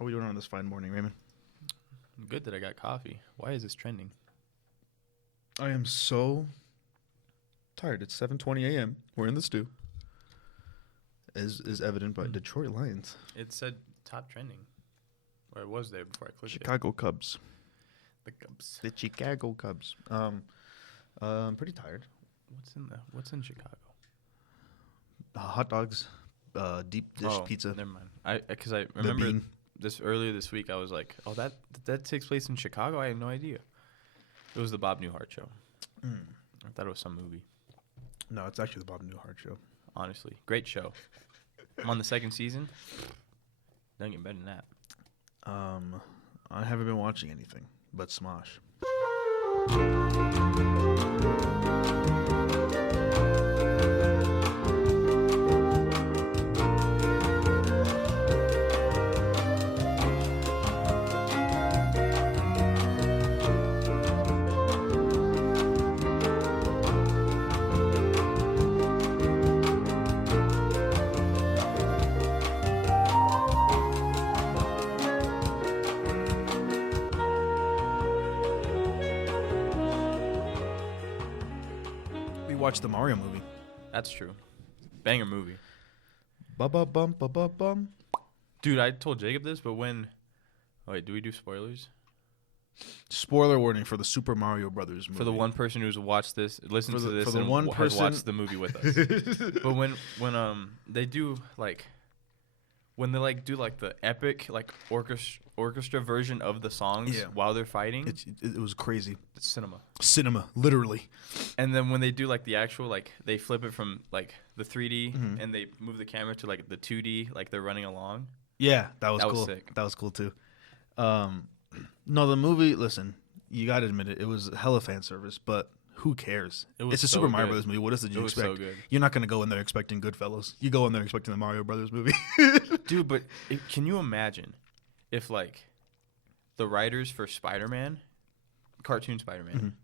How are we doing on this fine morning, Raymond? Good that I got coffee. Why is this trending? I am so tired. It's 7:20 a.m. We're in the stew. As is evident by Detroit Lions. It said top trending. Or it was there before I clicked Chicago Cubs. The Cubs. The Chicago Cubs. I'm pretty tired. What's in Chicago? Hot dogs, deep dish pizza. Never mind. Because I remember earlier this week I was like, oh, that takes place in Chicago? I had no idea. It was the Bob Newhart show. I thought it was some movie. No, it's actually the Bob Newhart show. Honestly, great show. I'm on the second season. Doesn't get better than that. I haven't been watching anything but Smosh. Watch the Mario movie. That's true. Banger movie. Ba-ba-bum, ba-ba-bum. Dude, I told Jacob this, but when... Wait, do we do spoilers? Spoiler warning for the Super Mario Brothers movie. For the one person who's watched this, listened to this, for the and one has person watched the movie with us. But when they do, like... When they, like, do, like, the epic, like, orchestra version of the songs while they're fighting. It was crazy. It's cinema. Cinema, literally. And then when they do, like, the actual, like, they flip it from, like, the 3D and they move the camera to, like, the 2D, like, they're running along. Yeah, that was cool. Sick. That was cool, too. No, the movie, listen, you got to admit it. It was hella fan service, but... Who cares? It's a Super Mario Brothers movie. What else did you expect? So good. You're not going to go in there expecting Goodfellas. You go in there expecting the Mario Brothers movie. Dude, but can you imagine if, like, the writers for Spider-Man, cartoon Spider-Man,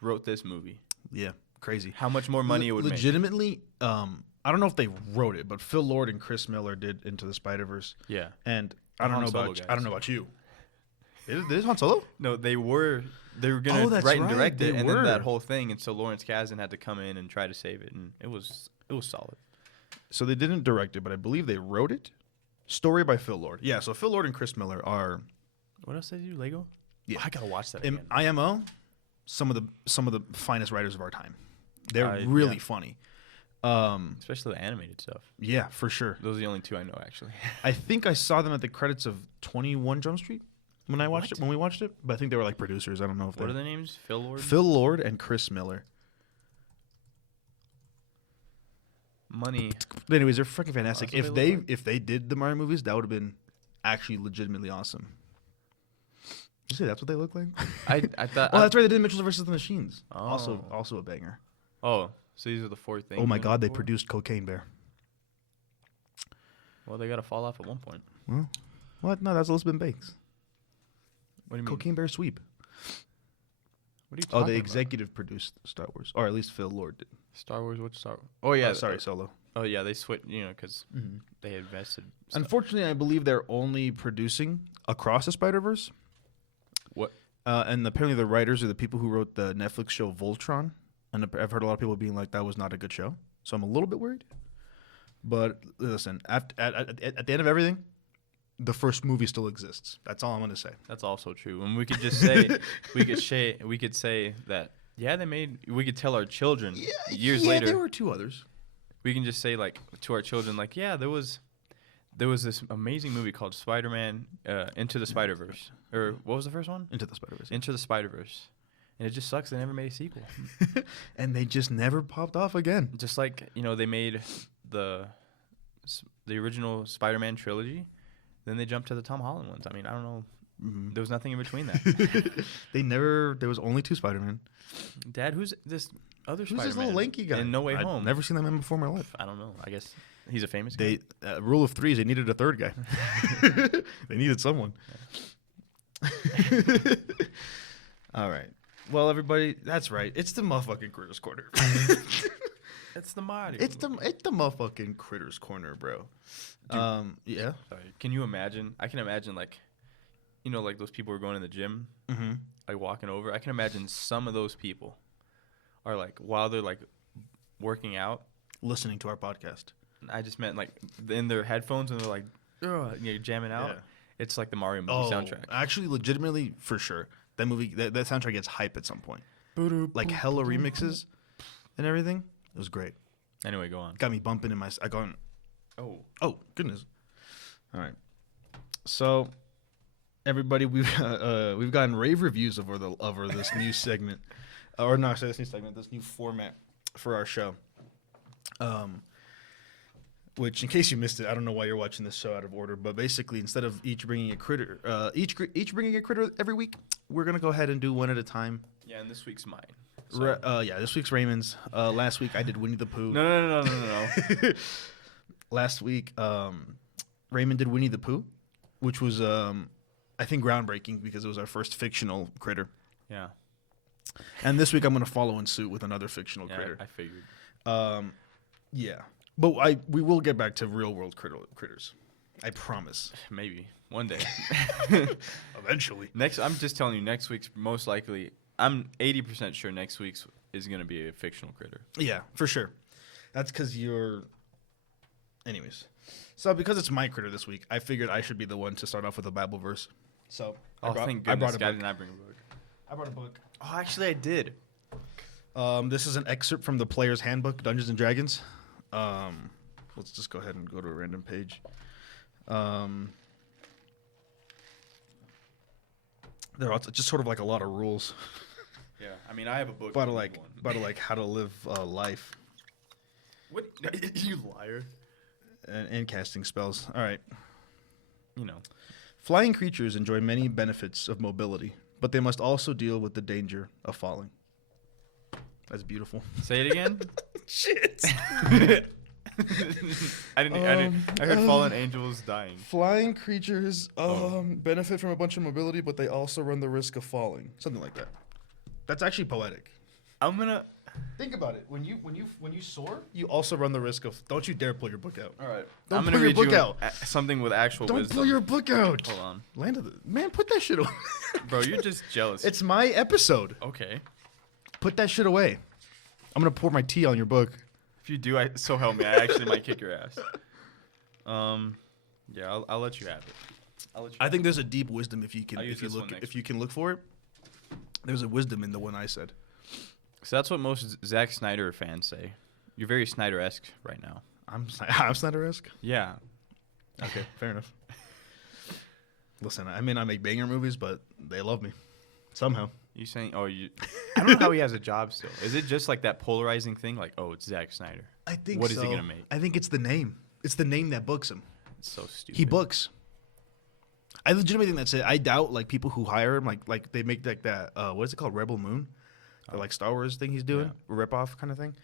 wrote this movie? Yeah, crazy. How much more money it would legitimately, I don't know if they wrote it, but Phil Lord and Chris Miller did Into the Spider-Verse. Yeah. And I don't know about you. Is this Han Solo? No, they were going to write and direct it, and then that whole thing, and so Lawrence Kasdan had to come in and try to save it, and it was solid. So they didn't direct it, but I believe they wrote it. Story by Phil Lord. Yeah, so Phil Lord and Chris Miller are... What else did you do? Lego? Yeah. Oh, I got to watch that again. IMO, some of the finest writers of our time. They're really funny. Especially the animated stuff. Yeah, for sure. Those are the only two I know, actually. I think I saw them at the credits of 21 Jump Street. When we watched it, but I think they were like producers. I don't know if what are their names? Phil Lord and Chris Miller. Money. But anyways, they're freaking fantastic. If they did the Mario movies, that would have been actually legitimately awesome. You say that's what they look like? I thought. Oh, that's right. They did Mitchell vs. the Machines. Oh. Also a banger. Oh, so these are the four things. Oh my God, they produced Cocaine Bear. Well, they got to fall off at one point. Well, what? No, that's Elizabeth Banks. What do you mean? Cocaine Bear Sweep. What are you talking about? Oh, the executive produced Star Wars, or at least Phil Lord did. Star Wars? Which Star Wars? Oh yeah, Solo. Oh yeah, they switched. Because they invested. Stuff. Unfortunately, I believe they're only producing Across the Spider-Verse. What? And apparently, the writers are the people who wrote the Netflix show Voltron, and I've heard a lot of people being like, "That was not a good show." So I'm a little bit worried. But listen, at the end of everything. The first movie still exists. That's all I'm going to say. That's also true. And we could just say, we could say that, we could tell our children years later. There were two others. We can just say, like, to our children, like, yeah, there was this amazing movie called Spider-Man Into the Spider-Verse. Or what was the first one? Into the Spider-Verse. Into the Spider-Verse. And it just sucks they never made a sequel. And they just never popped off again. Just like, they made the original Spider-Man trilogy. Then they jumped to the Tom Holland ones. I mean, I don't know. There was nothing in between that. There was only two Spider-Man. Dad, who's this other Spider-Man? Who's this little lanky guy? In No Way I've Home. Never seen that man before in my life. I don't know. I guess he's a famous guy. Rule of threes, they needed a third guy. They needed someone. All right. Well, everybody, that's right. It's the motherfucking Critters Corner. It's the Mario. It's the motherfucking Critters Corner, bro. Yeah. Sorry. Can you imagine? I can imagine like, you know, like those people who are going to the gym, Mm-hmm. like walking over. I can imagine some of those people are like while they're like working out. Listening to our podcast. I just meant like in their headphones and they're like, jamming out. Yeah. It's like the Mario movie soundtrack. Actually, legitimately, for sure, that movie, that soundtrack gets hype at some point. Like hella remixes and everything. It was great. Anyway, go on. Got me bumping in my. I gone. Oh, Goodness. All right. So, everybody, we've gotten rave reviews over this new segment, or no, sorry, this new format for our show. Which, in case you missed it, I don't know why you're watching this show out of order, but basically, instead of each bringing a critter, each bringing a critter every week, we're gonna go ahead and do one at a time. Yeah, and this week's mine. So. This week's Raymond's. Last week I did Winnie the Pooh. No. Last week, Raymond did Winnie the Pooh, which was I think groundbreaking because it was our first fictional critter. Yeah. And this week I'm gonna follow in suit with another fictional critter. I figured. Yeah. But we will get back to real world critters. I promise. Maybe one day. Eventually. I'm just telling you, next week's most likely. I'm 80% sure next week's is gonna be a fictional critter. Yeah, for sure. That's because you're. Anyways, so because it's my critter this week, I figured I should be the one to start off with a Bible verse. So thank goodness, I did not bring a book. I brought a book. Oh, actually, I did. This is an excerpt from the Player's Handbook, Dungeons and Dragons. Let's just go ahead and go to a random page. There are just sort of like a lot of rules. Yeah, I mean, I have a book. About like how to live life. What? You liar. And casting spells. All right. You know. Flying creatures enjoy many benefits of mobility, but they must also deal with the danger of falling. That's beautiful. Say it again. Shit. I heard fallen angels dying. Flying creatures benefit from a bunch of mobility, but they also run the risk of falling. Something like that. That's actually poetic. I'm gonna think about it. When you soar, you also run the risk of. Don't you dare pull your book out. All right. I'm gonna read your book out. Something with actual Don't wisdom. pull your book out. Hold on. Land of the man. Put that shit away. Bro, you're just jealous. It's my episode. Okay. Put that shit away. I'm gonna pour my tea on your book. If you do, so help me, I actually might kick your ass. Yeah, I'll let you have it. I think there's a deep wisdom if you can look for it. There's a wisdom in the one I said. So that's what most Zack Snyder fans say. You're very Snyder-esque right now. I'm Snyder-esque? Yeah. Okay, fair enough. Listen, I may not make banger movies, but they love me somehow. You saying? I don't know how he has a job still. Is it just like that polarizing thing? Like, oh, it's Zack Snyder. I think. What is he gonna make? I think it's the name. It's the name that books him. It's so stupid. He books. I legitimately think that's it. I doubt like people who hire him, like they make like that. What is it called? Rebel Moon, the like Star Wars thing he's doing, rip off kind of thing.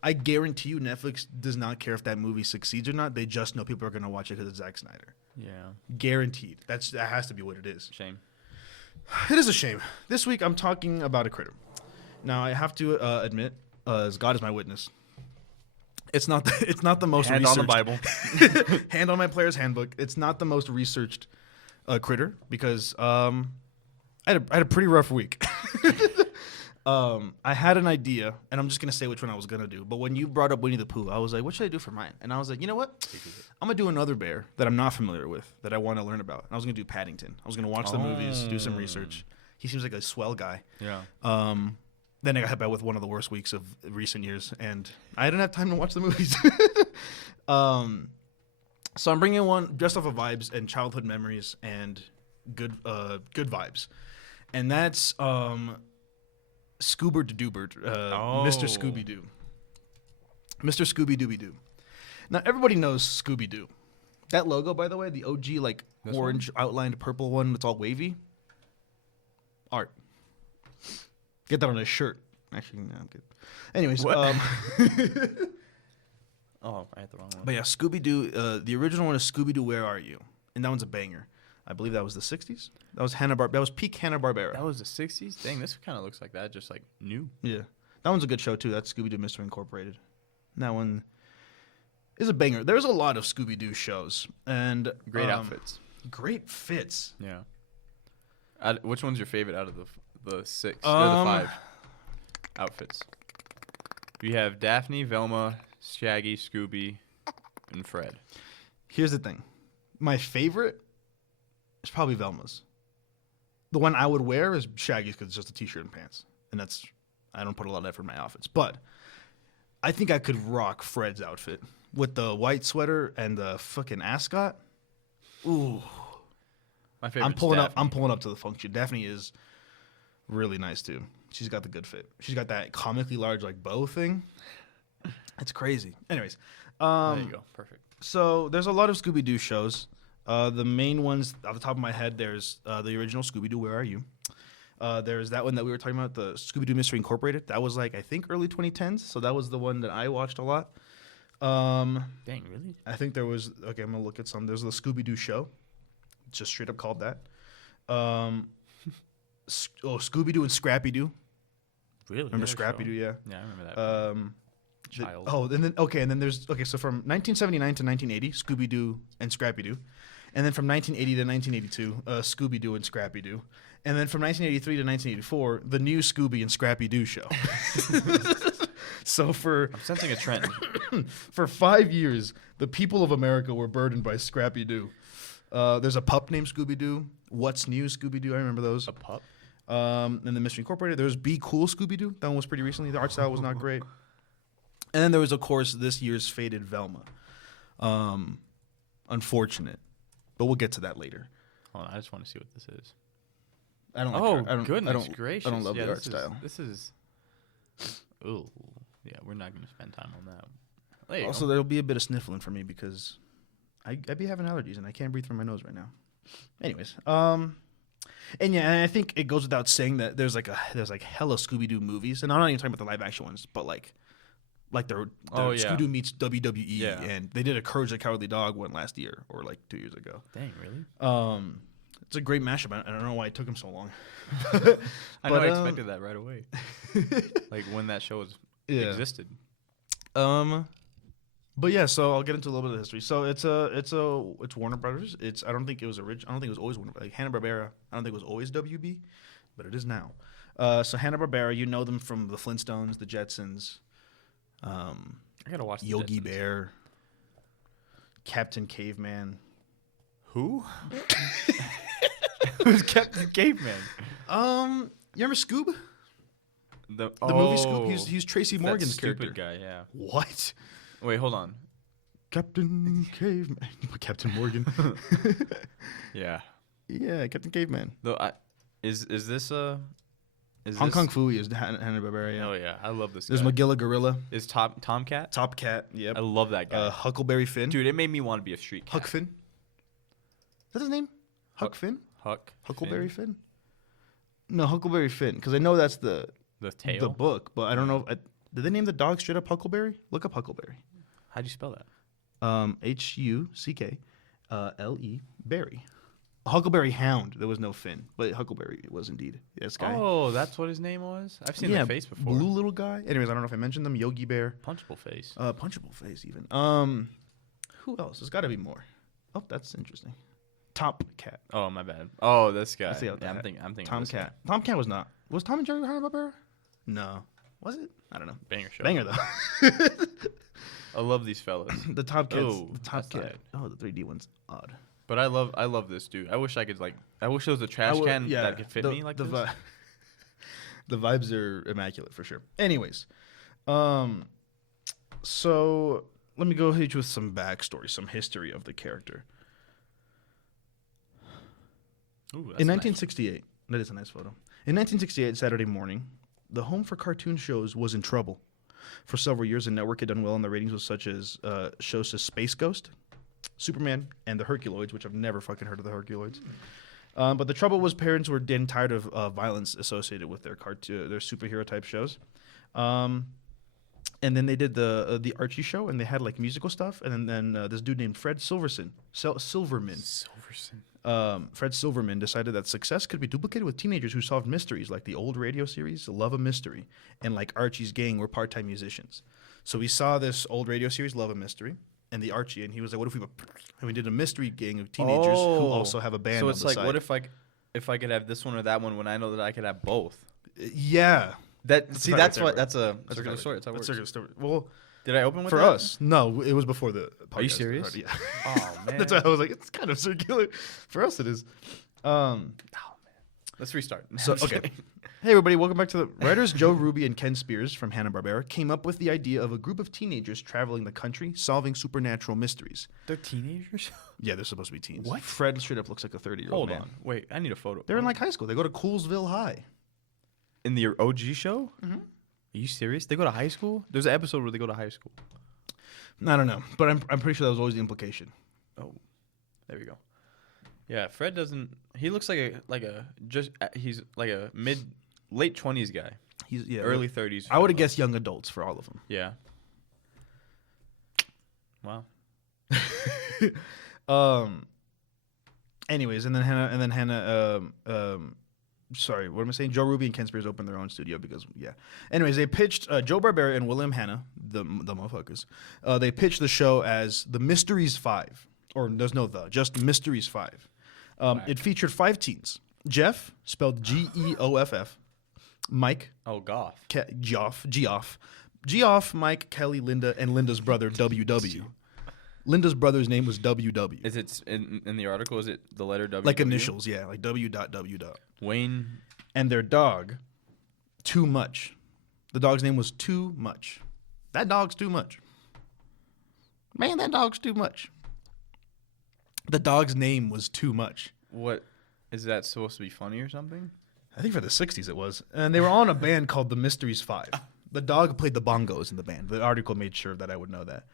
I guarantee you, Netflix does not care if that movie succeeds or not. They just know people are gonna watch it because it's Zack Snyder. Yeah. Guaranteed. That has to be what it is. Shame. It is a shame. This week I'm talking about a critter. Now I have to admit, as God is my witness, it's not the most hand researched. on the Bible, hand on my Player's Handbook. It's not the most researched critter because I had a pretty rough week. I had an idea, and I'm just gonna say which one I was gonna do. But when you brought up Winnie the Pooh, I was like, "What should I do for mine?" And I was like, "You know what? I'm gonna do another bear that I'm not familiar with that I want to learn about." And I was gonna do Paddington. I was gonna watch the movies, do some research. He seems like a swell guy. Yeah. Then I got hit by with one of the worst weeks of recent years, and I didn't have time to watch the movies. So I'm bringing one just off of vibes and childhood memories and good vibes, and that's Scoobert Doobert, Mr. Scooby-Doo. Mr. Scooby-Dooby-Doo. Now, everybody knows Scooby-Doo. That logo, by the way, the OG, like, this orange outlined purple one that's all wavy. Art. Get that on a shirt. Actually, no, I'm good. Anyways. Oh, I had the wrong one. But yeah, Scooby-Doo, the original one is Scooby-Doo, Where Are You? And that one's a banger. I believe that was the 60s. That was peak Hanna-Barbera. That was the 60s? Dang, this kind of looks like that, just like new. Yeah. That one's a good show too. That's Scooby Doo Mystery Incorporated. That one is a banger. There's a lot of Scooby Doo shows and Great outfits. Great fits. Yeah. Which one's your favorite out of the 6 or the 5 outfits? We have Daphne, Velma, Shaggy, Scooby, and Fred. Here's the thing. My favorite is probably Velma's. The one I would wear is Shaggy's because it's just a t-shirt and pants. And I don't put a lot of effort in my outfits. But I think I could rock Fred's outfit with the white sweater and the fucking ascot. Ooh. My favorite. I'm pulling up to the function. Daphne is really nice too. She's got the good fit. She's got that comically large like bow thing. It's crazy. Anyways, there you go. Perfect. So there's a lot of Scooby-Doo shows. The main ones off the top of my head, there's the original Scooby-Doo, Where Are You? There's that one that we were talking about, the Scooby-Doo Mystery Incorporated. That was like, I think, early 2010s. So that was the one that I watched a lot. Dang, really? I think there was, okay, I'm going to look at some. There's the Scooby-Doo Show. It's just straight up called that. Scooby-Doo and Scrappy-Doo. Really? Remember Scrappy-Doo, yeah. Yeah, I remember that. Child. And then there's, so from 1979 to 1980, Scooby-Doo and Scrappy-Doo. And then from 1980 to 1982, Scooby-Doo and Scrappy-Doo. And then from 1983 to 1984, the new Scooby and Scrappy-Doo show. So I'm sensing a trend. For 5 years, the people of America were burdened by Scrappy-Doo. There's a pup named Scooby-Doo. What's New Scooby-Doo? I remember those. A pup? And the Mystery Incorporated. There's Be Cool Scooby-Doo. That one was pretty recently. The art style was not great. And then there was, of course, this year's faded Velma. Unfortunate. But we'll get to that later. Hold on, I just want to see what this is. I don't like Oh, goodness gracious. I don't love the art this style. This is... Ooh. Yeah, we're not going to spend time on that. There you Also, go. there'll be a bit of sniffling for me because I be having allergies and I can't breathe through my nose right now. Anyways, and I think it goes without saying that there's hella Scooby-Doo movies, and I'm not even talking about the live action ones, but like the Scooby-Doo meets WWE, and they did a Courage the Cowardly Dog one last year or like 2 years ago. Dang, really? It's a great mashup. I don't know why it took him so long. I know I expected that right away. Like when that show existed. But yeah, so I'll get into a little bit of the history. So it's Warner Brothers. I don't think it was original. I don't think it was always Warner. Like Hanna-Barbera. I don't think it was always WB, but it is now. So Hanna-Barbera, you know them from the Flintstones, the Jetsons. I gotta watch the Yogi Jetsons. Bear, Captain Caveman. Who? Who's Captain Caveman? You remember Scoob? The movie Scoob. He's Tracy Morgan's that stupid character. Guy, yeah. What? Wait, hold on. Captain Caveman. Captain Morgan. Yeah. Yeah, Captain Caveman. Though is this Hong Kong Phooey is Hanna-Barbera. Yeah. Oh yeah, I love this There's guy. Magilla Gorilla. Is Tomcat? Top Cat. Yep. I love that guy. Huckleberry Finn. Dude, it made me want to be a street cat. Huck Finn. Is that his name? Huck Finn? Huckleberry Finn? No, Huckleberry Finn. Because I know that's the tail? the book, but I don't know. Did they name the dog straight up Huckleberry? Look up Huckleberry. How'd you spell that? Huckle Berry. Huckleberry Hound. There was no Finn, but Huckleberry was indeed this guy. Oh, that's what his name was? I've seen the face before. Blue little guy. Anyways, I don't know if I mentioned them. Yogi Bear. Punchable face. Punchable face even. Who else? There's got to be more. Oh, that's interesting. Top Cat. Oh, my bad. Oh, this guy. Yeah, I'm thinking Tomcat. Tomcat was not. Was Tom and Jerry Hanna-Barbera? No. Was it? I don't know. Banger show. Banger though. I love these fellas. The Top Cat. Oh, the Top that's Cat. tight. Oh, the 3D one's odd. But I love this dude. I wish I could I wish there was a trash can that could fit me like this. The vibes are immaculate for sure. Anyways, so let me go hit you with some backstory, some history of the character. Ooh, In 1968, that is a nice photo. In 1968, Saturday morning, the home for cartoon shows was in trouble. For several years, the network had done well in the ratings with such as shows as Space Ghost, Superman, and the Herculoids, which I've never fucking heard of the Herculoids. But the trouble was parents were getting tired of violence associated with their superhero type shows. And then they did the Archie show, and they had like musical stuff. And then this dude named Fred Silverman Jefferson. Fred Silverman decided that success could be duplicated with teenagers who solved mysteries like the old radio series Love a Mystery and like Archie's gang were part-time musicians. So we saw this old radio series Love a Mystery and the Archie, and he was like, what if we did a mystery gang of teenagers who also have a band on the side? So it's like, what if I could have this one or that one when I know that I could have both? Yeah. That's a circular story. That's how it works. Circular story. Well, did I open with for that? us? No, it was before the podcast. Are you serious? Yeah. Oh man. That's why I was like, it's kind of circular. For us, it is. Oh man. Let's restart. So okay. Hey everybody, welcome back to the writers. Joe Ruby and Ken Spears from Hanna-Barbera came up with the idea of a group of teenagers traveling the country solving supernatural mysteries. They're teenagers? Yeah, they're supposed to be teens. What? Fred straight up looks like a 30-year-old man. Hold on. Wait, I need a photo. They're in like high school. They go to Coolsville High. In the OG show? Mm-hmm. Are you serious? They go to high school? There's an episode where they go to high school. I don't know, but I'm pretty sure that was always the implication. Oh, there we go. Yeah, Fred doesn't. He looks he's like a late 20s guy. He's early 30s. I would have guessed young adults for all of them. Yeah. Wow. Anyways, and then Hannah. Sorry, what am I saying? Joe Ruby and Ken Spears opened their own studio because, yeah. Anyways, they pitched Joe Barbera and William Hanna, the motherfuckers. They pitched the show as The Mysteries 5. Or there's no just Mysteries 5. It featured 5 teens. Jeff, spelled Geoff. Mike. Oh, Goff. Geoff, Mike, Kelly, Linda, and Linda's brother, WW. Linda's brother's name was WW. Is it in the article? Is it the letter W? Like initials, yeah, like W.W. Wayne. And their dog, Too Much. The dog's name was Too Much. That dog's too much. Man, that dog's too much. The dog's name was Too Much. What? Is that supposed to be funny or something? I think for the 60s it was. And they were on a band called The Mysteries 5. The dog played the bongos in the band. The article made sure that I would know that.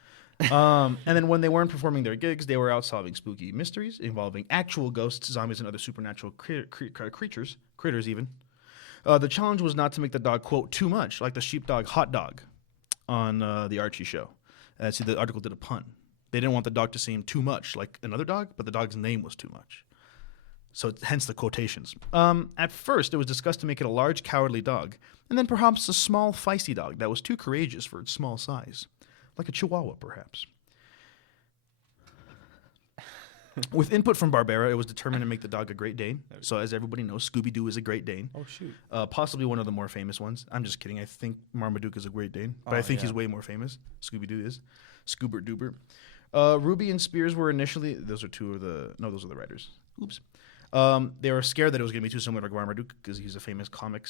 And then when they weren't performing their gigs, they were out solving spooky mysteries involving actual ghosts, zombies, and other supernatural critters even. The challenge was not to make the dog, quote, too much, like the sheepdog Hot Dog on the Archie show. See, the article did a pun. They didn't want the dog to seem too much like another dog, but the dog's name was Too Much. So hence the quotations. At first, it was discussed to make it a large, cowardly dog, and then perhaps a small, feisty dog that was too courageous for its small size. Like a chihuahua, perhaps. With input from Barbera, it was determined to make the dog a Great Dane. So as everybody knows, Scooby-Doo is a Great Dane. Oh, shoot. Possibly one of the more famous ones. I'm just kidding. I think Marmaduke is a Great Dane. But I think he's way more famous. Scooby-Doo is. Scoobert Doobert. Ruby and Spears were initially... those are the writers. Oops. They were scared that it was going to be too similar to Marmaduke because he's a famous comic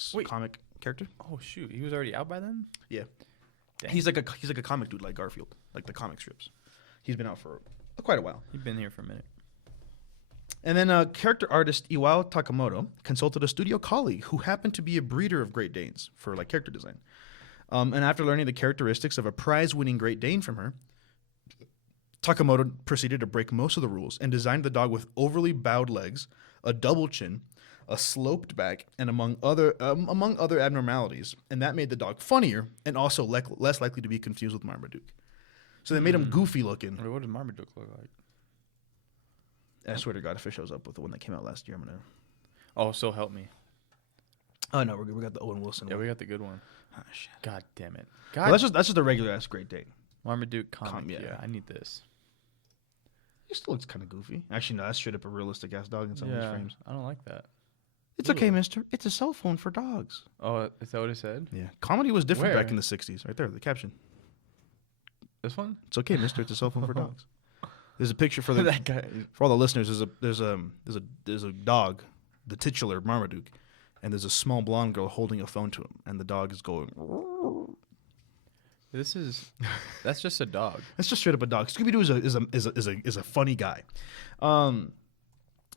character. Oh, shoot. He was already out by then? Yeah. Dang. He's like a comic dude like Garfield, like the comic strips. He's been out for quite a while. He's been here for a minute. And then character artist Iwao Takamoto consulted a studio colleague who happened to be a breeder of Great Danes for like character design. And after learning the characteristics of a prize-winning Great Dane from her, Takamoto proceeded to break most of the rules and designed the dog with overly bowed legs, a double chin, a sloped back, and among other abnormalities, and that made the dog funnier and also less likely to be confused with Marmaduke. So they made him goofy looking. Wait, what did Marmaduke look like? I swear to God, if it shows up with the one that came out last year, I'm gonna. Oh, so help me. Oh no, we got the Owen Wilson. Yeah, one. we got the good one. Oh shit. God damn it. Well, that's just a regular ass Great Dane. Marmaduke comic. Yeah. Yeah, I need this. He still looks kind of goofy. Actually, no, that's straight up a realistic ass dog in some of these frames. I don't like that. It's okay, mister. It's a cell phone for dogs. Oh, is that what it said? Yeah. Comedy was different Where? back in the 60s. Right there, the caption. This one? It's okay, mister. It's a cell phone for dogs. There's a picture for the that guy. For all the listeners. There's a dog, the titular Marmaduke, and there's a small blonde girl holding a phone to him, and the dog is going. That's just a dog. That's just straight up a dog. Scooby-Doo is a funny guy.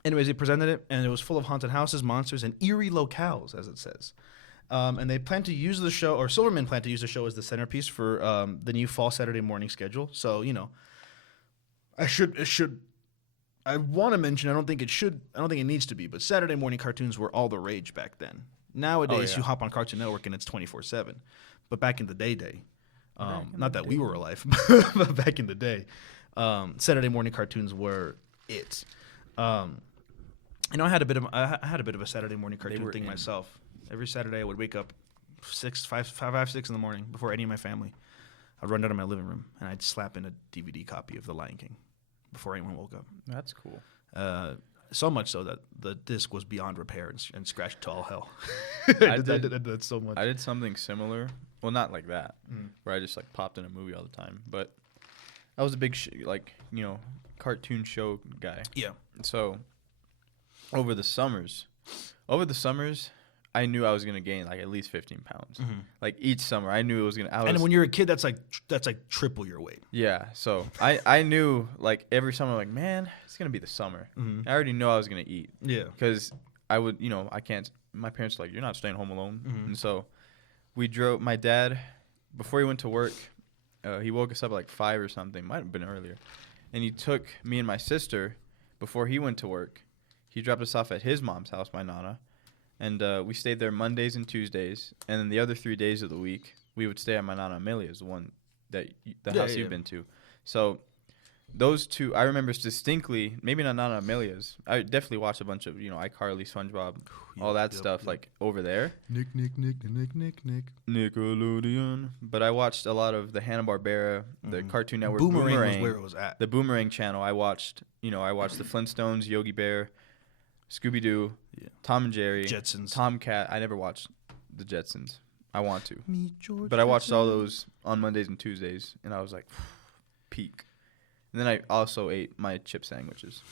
Anyways, they presented it, and it was full of haunted houses, monsters, and eerie locales, as it says. And they plan to use the show, or Silverman planned to use the show as the centerpiece for the new fall Saturday morning schedule. So, you know, I want to mention, I don't think it needs to be, but Saturday morning cartoons were all the rage back then. Nowadays, you hop on Cartoon Network and it's 24/7. But back in the day, not that we were alive, but back in the day, Saturday morning cartoons were it. You know, I had a bit of a Saturday morning cartoon were thing in. myself. Every Saturday, I would wake up 6 in the morning before any of my family. I'd run down to my living room and I'd slap in a DVD copy of The Lion King before anyone woke up. That's cool. So much so that the disc was beyond repair and scratched to all hell. I I did- did that so much. I did something similar. Well, not like that, where I just like popped in a movie all the time. But I was a big cartoon show guy. Yeah. So over the summers, I knew I was gonna gain like at least 15 pounds. Like each summer, I knew it was gonna. And when you're a kid, that's like triple your weight. Yeah, so I knew like every summer, like, man, it's gonna be the summer. I already know I was gonna eat. Yeah. Because I would, I can't. My parents were like, you're not staying home alone, and so we drove. My dad, before he went to work, he woke us up at like 5 or something. Might have been earlier, and he took me and my sister before he went to work. He dropped us off at his mom's house, my nana, and we stayed there Mondays and Tuesdays, and then the other 3 days of the week we would stay at my nana Amelia's, the one that house you've been to. So those two I remember distinctly. Maybe not Nana Amelia's. I definitely watched a bunch of iCarly, SpongeBob, all that stuff like over there. Nick. Nickelodeon. But I watched a lot of the Hanna-Barbera, the Cartoon Network. Boomerang was where it was at. The Boomerang channel. I watched the Flintstones, Yogi Bear, Scooby-Doo, Tom and Jerry, Jetsons, Tomcat. I never watched the Jetsons. I want to. Meet George But I watched all Jetson. those on Mondays and Tuesdays, and I was like, peak. And then I also ate my chip sandwiches,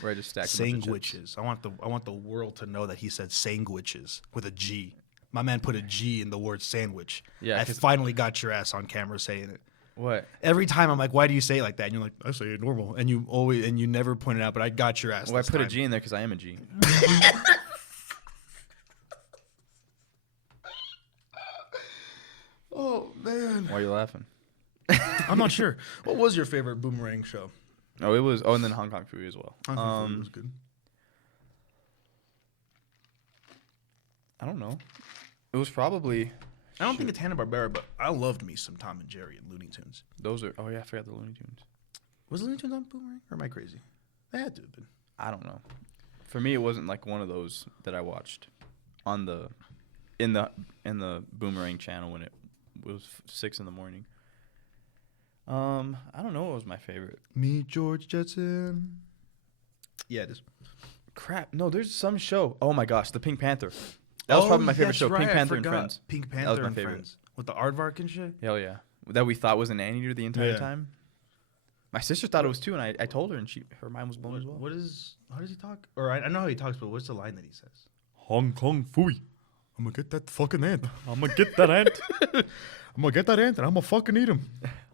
where I just stacked a bunch of chips. Sandwiches. I want the world to know that he said sandwiches with a G. My man put a G in the word sandwich. Yeah, I 'cause- finally got your ass on camera saying it. What? Every time I'm like, why do you say it like that? And you're like, I say it normal. And you never point it out, but I got your ass. Well, I this put a time. G in there because I am a G. Oh man. Why are you laughing? I'm not sure. What was your favorite Boomerang show? Oh, it was. Oh, and then Hong Kong Fury as well. Hong Kong Fury was good. I don't know. It was probably I don't think it's Hanna-Barbera, but I loved me some Tom and Jerry and Looney Tunes. those are. Oh yeah, I forgot the Looney Tunes. Was Looney Tunes on Boomerang, or am I crazy? They had to have been. I don't know. For me, it wasn't like one of those that I watched on the in the Boomerang channel when it was 6 in the morning. I don't know what was my favorite. Meet George Jetson. Yeah, it is. Crap. No, there's some show. Oh my gosh, the Pink Panther. That was probably my favorite show. Right, Pink I Panther and forgot. Friends. Pink That was Panther my and favorite. Friends. With the aardvark and shit? Hell yeah. That we thought was an anteater the entire Yeah. time. My sister thought it was too, and I told her, and her mind was blown as well. How does he talk? Or I know how he talks, but what's the line that he says? Hong Kong Fooey. I'm gonna get that fucking ant. I'm gonna get that ant. I'm gonna get that ant and I'm gonna fucking eat him.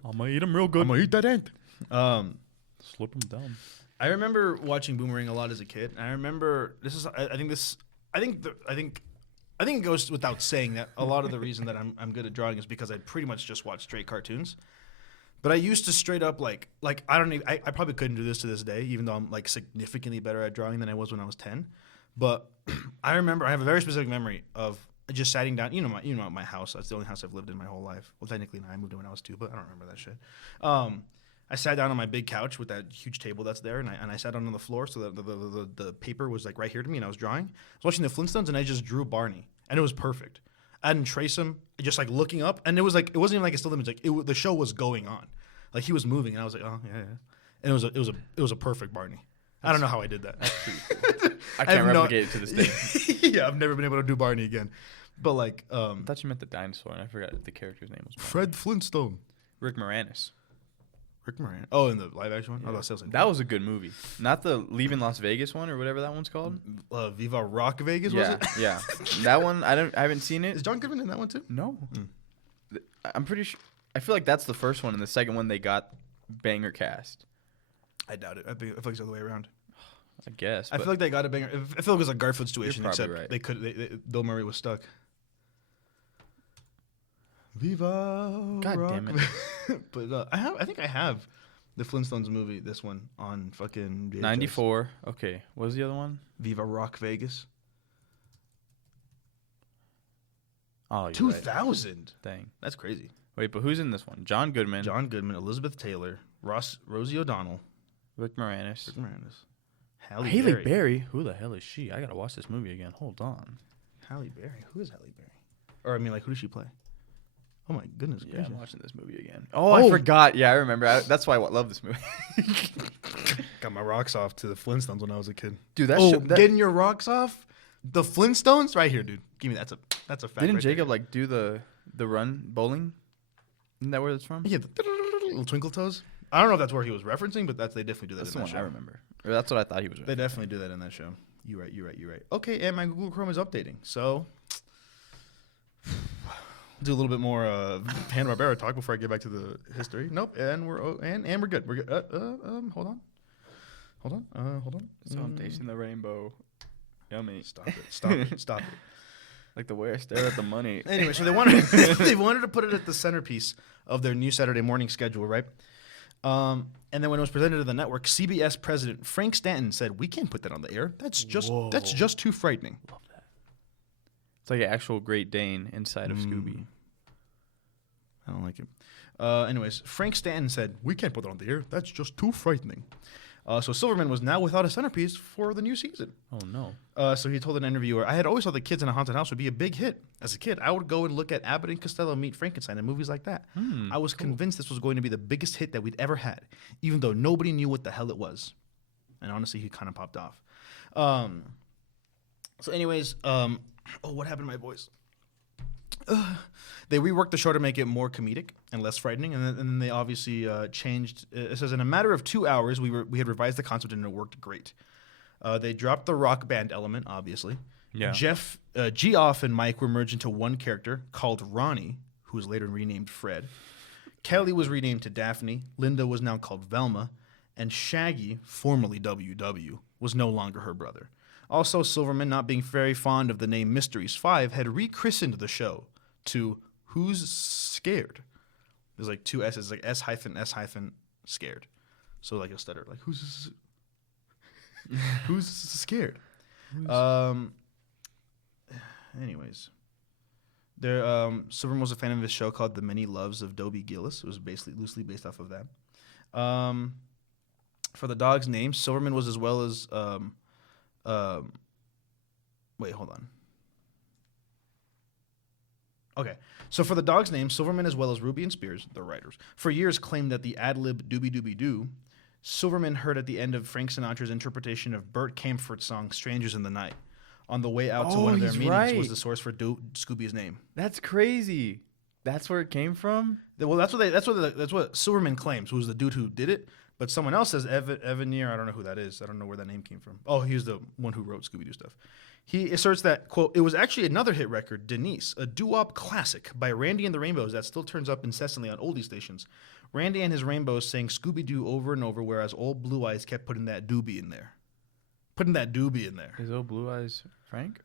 I'm gonna eat him real good. I'm gonna eat that ant. Slip him down. I remember watching Boomerang a lot as a kid. And I remember I think it goes without saying that a lot of the reason that I'm good at drawing is because I pretty much just watch straight cartoons. But I used to straight up like I probably couldn't do this to this day, even though I'm like significantly better at drawing than I was when I was 10. But I remember I have a very specific memory of just sitting down. My house. That's the only house I've lived in my whole life. Well, technically, I moved in when I was 2, but I don't remember that shit. I sat down on my big couch with that huge table that's there, and I sat down on the floor so that the paper was like right here to me, and I was drawing. I was watching the Flintstones, and I just drew Barney, and it was perfect. I didn't trace him, just like looking up, and it wasn't even like a still image. Like the show was going on, like he was moving, and I was like, oh yeah, and it was a perfect Barney. I don't know how I did that. I can't replicate it to this day. Yeah, I've never been able to do Barney again. But like, I thought you meant the dinosaur, and I forgot the character's name was. Fred Flintstone. Rick Moranis. Rick Moranis. Oh, in the live action one? Yeah. Oh, that that was a good movie. Not the Leaving Las Vegas one or whatever that one's called. Viva Rock Vegas, yeah, was it? Yeah. That one, I haven't seen it. Is John Goodman in that one too? No. I'm pretty sure. I feel like that's the first one, and the second one they got banger cast. I doubt it. I feel like it's the other way around. I guess. I feel like they got a banger. I feel like it was a Garfield situation, You're except probably right. Bill Murray was stuck. Viva God Rock damn it. But I think I have the Flintstones movie, this one, on fucking VHS. 94. Okay. What was the other one? Viva Rock Vegas. Oh, you're 2000. Right. Dang. That's crazy. Wait, but who's in this one? John Goodman. Johnny Goodman, Elizabeth Taylor, Rosie O'Donnell, Rick Moranis. Rick Moranis. Halle Berry? Who the hell is she? I gotta watch this movie again. Hold on. Halle Berry? Who is Halle Berry? Or I mean, like, who does she play? Oh my goodness Yeah, gracious! I'm watching this movie again. Oh, I forgot. Yeah, I remember. That's why I love this movie. Got my rocks off to the Flintstones when I was a kid. Dude, Getting your rocks off? The Flintstones? Right here, dude. Give me that's a fact. Didn't right Jacob there. like do the run bowling? Isn't that where it's from? Yeah, the little twinkle toes. I don't know if that's where he was referencing, but they definitely do that. That's in the that one show. I remember. Or that's what I thought he was. They definitely do that in that show. You're right. Okay, and my Google Chrome is updating, so do a little bit more Hanna-Barbera talk before I get back to the history. Nope, and we're good. We're good. Hold on. So tasting the rainbow. Yummy. Stop it. Like the way I stare at the money. Anyway, so they wanted to put it at the centerpiece of their new Saturday morning schedule, right? And then when it was presented to the network, CBS president Frank Stanton said, "We can't put that on the air. That's just too frightening." Love that. It's like an actual Great Dane inside of Scooby. I don't like it. Anyways, Frank Stanton said, "We can't put that on the air. That's just too frightening." So Silverman was now without a centerpiece for the new season. Oh, no. So he told an interviewer, "I had always thought the Kids in a Haunted House would be a big hit. As a kid, I would go and look at Abbott and Costello Meet Frankenstein and movies like that. I was convinced this was going to be the biggest hit that we'd ever had, even though nobody knew what the hell it was." And honestly, he kind of popped off. So anyways, what happened to my voice? They reworked the show to make it more comedic and less frightening, and then they obviously changed. It says, in a matter of 2 hours, we had revised the concept and it worked great. They dropped the rock band element, obviously. Yeah. Jeff, Geoff, and Mike were merged into one character called Ronnie, who was later renamed Fred. Kelly was renamed to Daphne. Linda was now called Velma, and Shaggy, formerly WW, was no longer her brother. Also, Silverman, not being very fond of the name Mysteries 5, had rechristened the show to Who's Scared. There's like two S's, like S-S-scared. So like a stutter, like who's scared? Anyways, Silverman was a fan of his show called The Many Loves of Dobie Gillis. It was basically loosely based off of that. For the dog's name, Silverman was as well as wait, hold on. Okay, so for the dog's name, Silverman as well as Ruby and Spears, the writers, for years claimed that the ad-lib doobie doobie doo Silverman heard at the end of Frank Sinatra's interpretation of Burt Camford's song "Strangers in the Night." On the way out to one of their meetings was the source for Scooby's name. That's crazy. That's where it came from? Well, that's what Silverman claims, who was the dude who did it. But someone else says Evanier. I don't know who that is. I don't know where that name came from. Oh, he was the one who wrote Scooby-Doo stuff. He asserts that, quote, "It was actually another hit record, Denise, a doo-wop classic by Randy and the Rainbows that still turns up incessantly on oldie stations. Randy and his Rainbows sang Scooby-Doo over and over, whereas old Blue Eyes kept putting that doobie in there. Is old Blue Eyes Frank?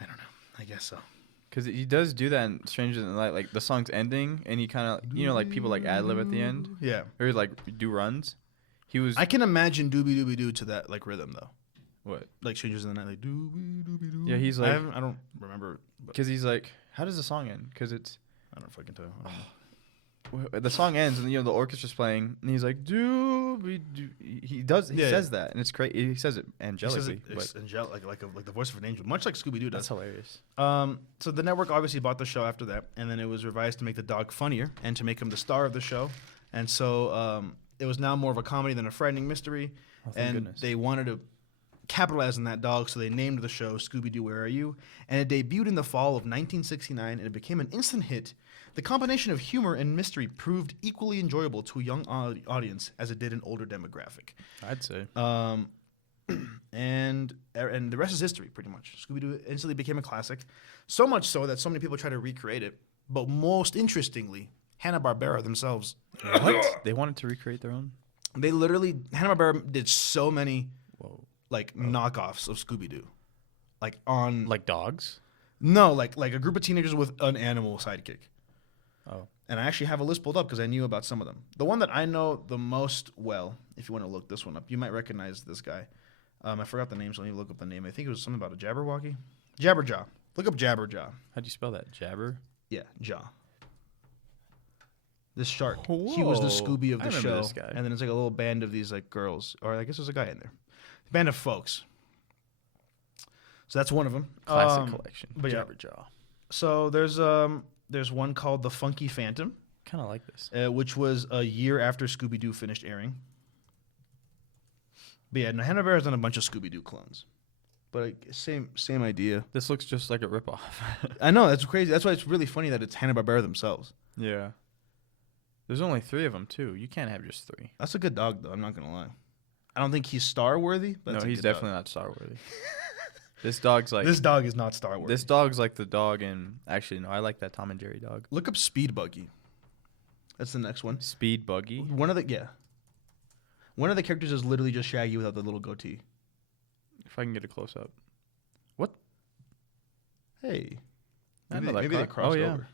I don't know. I guess so. Because he does do that in Strangers in the Night. Like, the song's ending, and he kind of, like people like ad-lib at the end. Yeah. Or like do runs. I can imagine doobie doobie doo to that like rhythm though. What? Like Strangers in the Night, like doobie doobie doo. Yeah, he's like, I don't remember. Because he's like, how does the song end? Because it's, I don't fucking tell. the song ends and the orchestra's playing and he's like doobie doo. He says that and it's great. He says it angelically. It's angelic, like the voice of an angel, much like Scooby Doo does. That's hilarious. So the network obviously bought the show after that, and then it was revised to make the dog funnier and to make him the star of the show, and so it was now more of a comedy than a frightening mystery. Oh, thank goodness. They wanted to capitalize on that dog, so they named the show Scooby-Doo, Where Are You? And it debuted in the fall of 1969, and it became an instant hit. The combination of humor and mystery proved equally enjoyable to a young audience as it did an older demographic. I'd say. And the rest is history, pretty much. Scooby-Doo instantly became a classic, so much so that so many people try to recreate it. But most interestingly, Hanna-Barbera themselves. What? They wanted to recreate their own? They literally, Hanna-Barbera did so many knockoffs of Scooby-Doo. Like dogs? No, like a group of teenagers with an animal sidekick. Oh. And I actually have a list pulled up because I knew about some of them. The one that I know the most well, if you want to look this one up, you might recognize this guy. I forgot the name, so let me look up the name. I think it was something about a Jabberwocky. Jabberjaw. Look up Jabberjaw. How do you spell that? Jabber? Yeah, jaw. This shark. Whoa. He was the Scooby of the I remember show. this guy. And then it's like a little band of these like girls, or I guess there's a guy in there. Band of Folks. So that's one of them. Classic collection. But yeah. Jabberjaw. So there's one called The Funky Phantom, Kind of like this. which was a year after Scooby-Doo finished airing. But yeah, Hanna-Barbera's done a bunch of Scooby-Doo clones. But same idea. This looks just like a ripoff. I know, that's crazy. That's why it's really funny that it's Hanna-Barbera themselves. Yeah. There's only 3 of them, too. You can't have just 3. That's a good dog, though. I'm not going to lie. I don't think he's star-worthy. But No, he's definitely not star-worthy. This dog's like... This dog is not star-worthy. This dog's like the dog in... Actually, no, I like that Tom and Jerry dog. Look up Speed Buggy. That's the next one. Speed Buggy? One of the characters is literally just Shaggy without the little goatee. If I can get a close-up. What? Hey. Maybe They crossed yeah. over.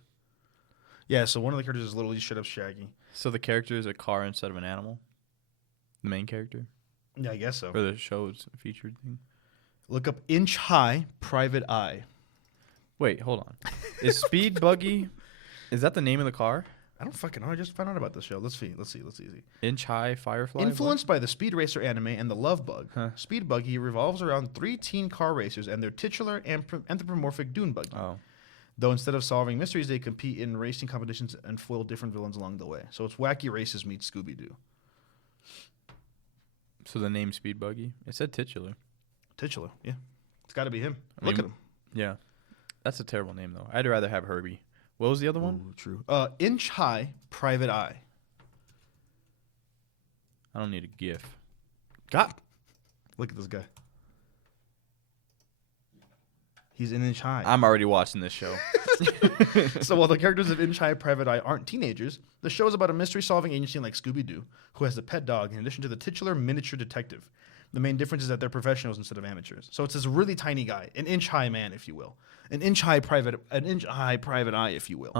Yeah, so one of the characters is literally straight up Shaggy. So the character is a car instead of an animal? The main character? Yeah, I guess so. Or the show's featured thing? Look up Inch High Private Eye. Wait, hold on. Is Speed Buggy... Is that the name of the car? I don't fucking know. I just found out about this show. Let's see. Inch High Firefly? Influenced by the Speed Racer anime and the Love Bug, Huh. Speed Buggy revolves around 3 teen car racers and their titular anthropomorphic dune buggy. Oh. Though instead of solving mysteries, they compete in racing competitions and foil different villains along the way. So it's Wacky Races meets Scooby-Doo. So the name Speed Buggy? It said titular. Titular, yeah. It's got to be him. I Look mean, at him. Yeah. That's a terrible name, though. I'd rather have Herbie. What was the other one? Ooh, true. Inch High Private Eye. I don't need a GIF. Look at this guy. He's an inch high. I'm already watching this show. So while the characters of Inch High Private Eye aren't teenagers, the show is about a mystery-solving agency like Scooby-Doo, who has a pet dog in addition to the titular miniature detective. The main difference is that they're professionals instead of amateurs. So it's this really tiny guy, an inch-high man, if you will, an inch-high private eye, if you will.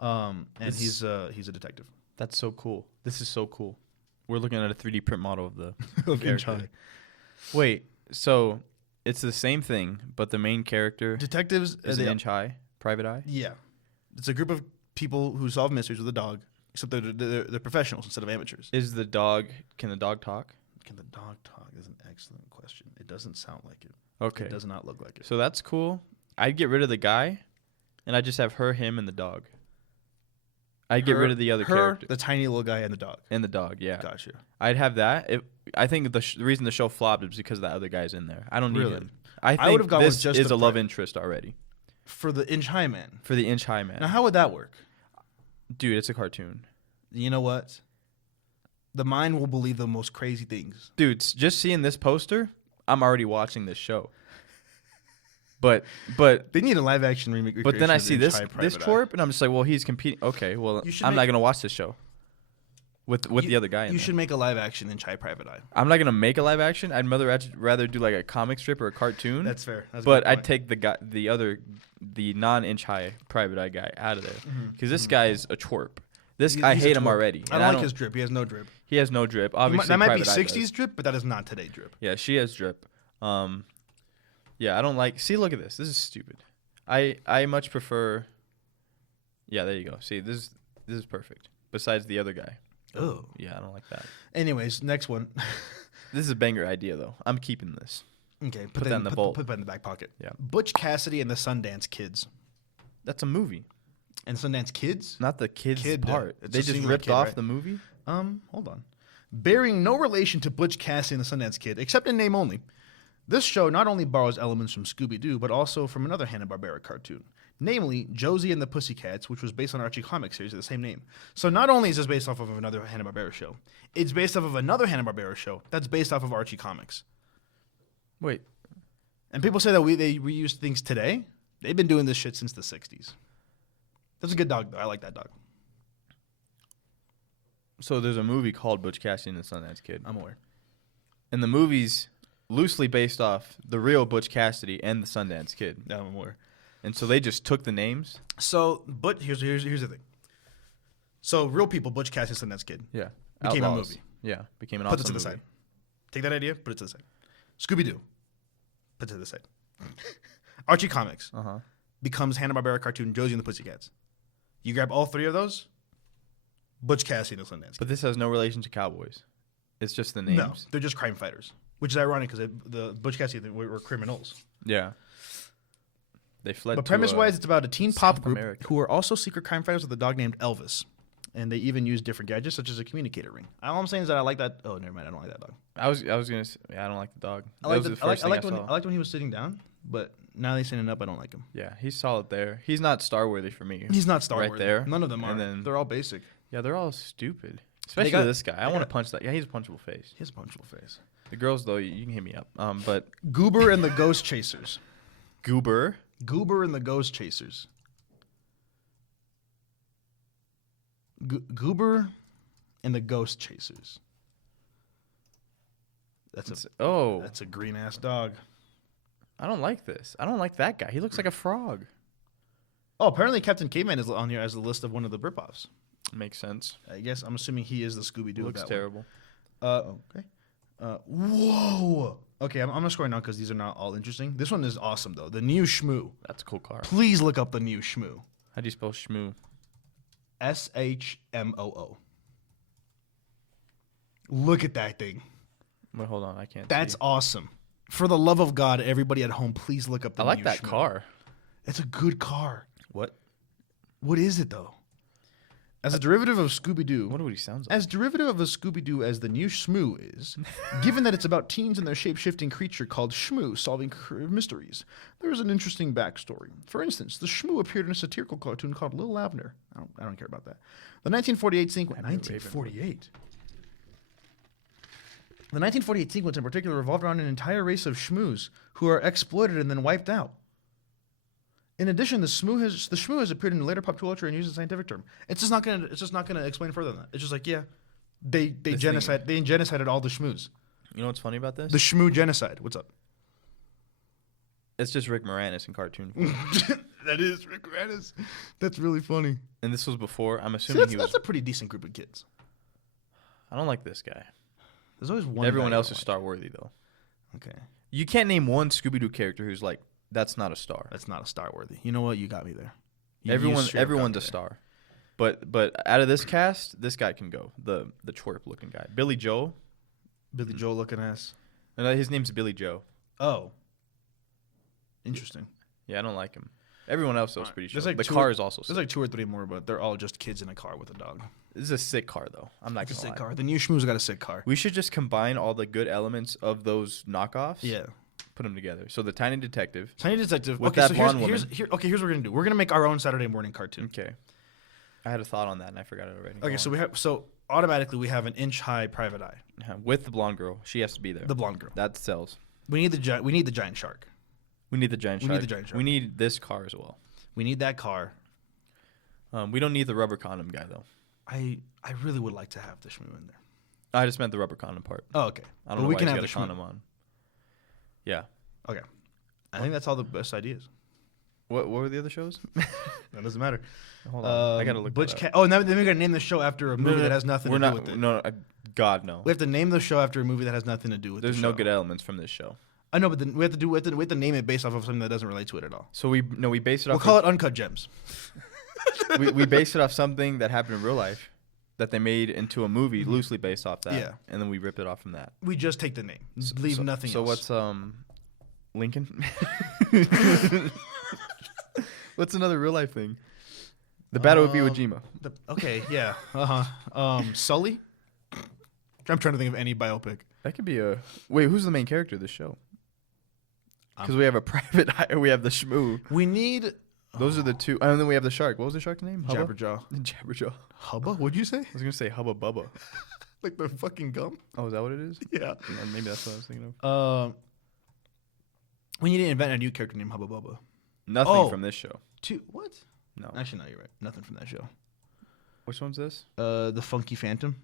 And he's a detective. That's so cool. This is so cool. We're looking at a 3D print model of the Of Inch character. High. Wait, so it's the same thing, but the main character Detectives is an Inch High Private Eye? Yeah, it's a group of people who solve mysteries with a dog, except they're professionals instead of amateurs. Is the dog... Can the dog talk? Can the dog talk? Is an excellent question. It doesn't sound like it. Okay. It does not look like it. So that's cool. I'd get rid of the guy, and I'd just have her, him, and the dog. I'd get rid of the other character. The tiny little guy, and the dog. And the dog, yeah. Gotcha. I'd have that. I think the reason the show flopped is because the other guy's in there. I don't need Really? him. I think would've gone with this just is the a love interest already For the Inch High man. for the Inch High man. Now, how would that work? Dude, it's a cartoon. You know what? The mind will believe the most crazy things. Dude, just seeing this poster, I'm already watching this show. But They need a live action remake. but then I see this Private Eye. twerp, and I'm just like, well, he's competing. Okay, well, You should I'm not make- gonna watch this show with the other guy. In You there. should make a live action Inch High Private Eye. I'm not gonna make a live action. I'd rather do like a comic strip or a cartoon. That's fair. That's a But good I'd point. take the non-Inch High Private Eye guy out of there because this guy is a twerp. This He's I a hate him twerp. already. I and don't like his drip. He has no drip. He has no drip. Obviously, That might be Private Eye does. 60s drip, but that is not today drip. Yeah, she has drip. Yeah, I don't like. See, look at this. This is stupid. I much prefer. Yeah, there you go. See, this is perfect. Besides the other guy. Oh. Yeah, I don't like that. Anyways, next one. This is a banger idea though. I'm keeping this. Okay, Put that in the vault. Put that in the back pocket. Yeah. Butch Cassidy and the Sundance Kids. That's a movie, And Sundance Kids? not the kids Kid, part. it's They a just singular ripped kid, off right? the movie. Hold on. Bearing no relation to Butch Cassidy and the Sundance Kid, except in name only, this show not only borrows elements from Scooby-Doo, but also from another Hanna-Barbera cartoon, namely Josie and the Pussycats, which was based on Archie comic series of the same name. So not only is this based off of another Hanna-Barbera show, it's based off of another Hanna-Barbera show that's based off of Archie comics. Wait, And people say that they reuse things today. They've been doing this shit since the 60s. That's a good dog, though. I like that dog. so there's a movie called Butch Cassidy and the Sundance Kid, I'm aware. and the movie's loosely based off the real Butch Cassidy and the Sundance Kid, Yeah, I'm aware. and so they just took the names. So, but here's the thing. So, real people, Butch Cassidy and Sundance Kid. Yeah, Became a Outlaws. movie. Yeah, became an Put awesome it to the movie. side. Take that idea, put it to the side. Scooby-Doo. Put it to the side. Archie Comics becomes Hanna-Barbera cartoon Josie and the Pussycats. You grab all three of those, Butch Cassidy and the Sundance Kid. But this has no relation to cowboys. It's just the names. No, they're just crime fighters. which is ironic because the Butch Cassidy were criminals. Yeah. They fled. But premise-wise, it's about a teen pop group America. who are also secret crime fighters with a dog named Elvis. And they even use different gadgets, such as a communicator ring. All I'm saying is that I like that. Oh, never mind. I don't like that dog. I was gonna say, yeah, I don't like the dog. I liked when he was sitting down, but now he's sitting up. I don't like him. Yeah, he's solid there. He's not star worthy for me. He's not star right worthy. there. None of them are. And then- They're all basic. Yeah, they're all stupid. Especially this guy. I want to punch that. Yeah, he's a punchable face. He has a punchable face. The girls though, you can hit me up. But Goober and the Ghost Chasers. Goober. Goober and the Ghost Chasers. Goober and the Ghost Chasers. That's a green ass dog. I don't like this. I don't like that guy. He looks like a frog. Oh, apparently Captain Caveman is on here as a list of one of the ripoffs. Makes sense. I guess I'm assuming he is the Scooby Doo. Looks terrible. Okay. Whoa. Okay, I'm not scrolling down because these are not all interesting. This one is awesome though. The new Shmoo. That's a cool car. Please look up the new Shmoo. How do you spell Shmoo? SHMOO. Look at that thing. Wait, hold on. I can't. That's see. awesome. For the love of God, everybody at home, please look up the I like new that Shmoo. car. It's a good car. What? What is it though? As a derivative of Scooby-Doo. I wonder what he sounds like. As derivative of a Scooby-Doo as the new Shmoo is, given that it's about teens and their shape-shifting creature called Shmoo solving mysteries, there is an interesting backstory. For instance, the Shmoo appeared in a satirical cartoon called Little Lavender. I don't care about that. The 1948 sequence. 1948. The 1948 sequence in particular revolved around an entire race of Shmoos who are exploited and then wiped out. In addition, the Shmoo has appeared in later pop culture and used a scientific term. It's just not gonna explain further than that. It's just like, yeah, they genocided all the Shmoos. You know what's funny about this? The Shmoo genocide. What's up? It's just Rick Moranis in cartoon. That is Rick Moranis. That's really funny. And this was before. I'm assuming That's a pretty decent group of kids. I don't like this guy. There's always one. Everyone guy else I is don't star worthy though. like. Okay, You can't name one Scooby-Doo character who's like, that's not a star. that's not a star worthy. You know what? You got me there. You Everyone's straight up got me a there. star. But out of this cast, this guy can go. The twerp looking guy. Billy Joe. Billy Joel looking ass. No, his name's Billy Joe. Oh, interesting. Yeah, I don't like him. Everyone else though is pretty sure. There's like the two car or- is also There's sick. like 2 or 3 more, but they're all just kids in a car with a dog. This is a sick car though. I'm not It's a gonna sick lie. car. The new Shmoo's got a sick car. We should just combine all the good elements of those knockoffs. Yeah. Put them together. So the Tiny Detective. Tiny Detective. With Okay, that so blonde here's what we're gonna do. We're gonna make our own Saturday morning cartoon. Okay. I had a thought on that and I forgot it already. Okay, so automatically we have an inch-high private eye. With the blonde girl, she has to be there. The blonde girl. That sells. We need the giant shark. We need the giant shark. We need the giant shark. We need this car as well. We need that car. We don't need the rubber condom guy though. I really would like to have the Shmoo in there. I just meant the rubber condom part. Oh, okay. I don't know we why can he's have got the a Shmoo. condom on. Yeah. Okay. I think that's all the best ideas. What were the other shows? That doesn't matter. Hold on. I gotta look Butch that up. Oh, now then we gotta name the show after a movie that has nothing We're to do not. with it. No, God no. We have to name the show after a movie that has nothing to do with it. There's no good elements from this show. I know, but then we have to name it based off of something that doesn't relate to it at all. So we base it off. We'll call it Uncut Gems. we base it off something that happened in real life that they made into a movie loosely based off that. Yeah. And then we rip it off from that. We just take the name. Leave nothing So else. what's Lincoln? What's another real life thing? The Battle of Iwo Jima. Okay, yeah. Sully? I'm trying to think of any biopic. That could be a. Wait, who's the main character of this show? Because we have a private eye, we have the Shmoo. We need Those are the two. And then we have the shark. What was the shark's name? Hubba? Jabberjaw. Jabberjaw. Hubba? What'd you say? I was gonna say Hubba Bubba. Like the fucking gum? Oh, is that what it is? Yeah. Yeah, maybe that's what I was thinking of. We need to invent a new character named Hubba Bubba. Nothing from this show. What? No. Actually, no, you're right. Nothing from that show. Which one's this? The Funky Phantom.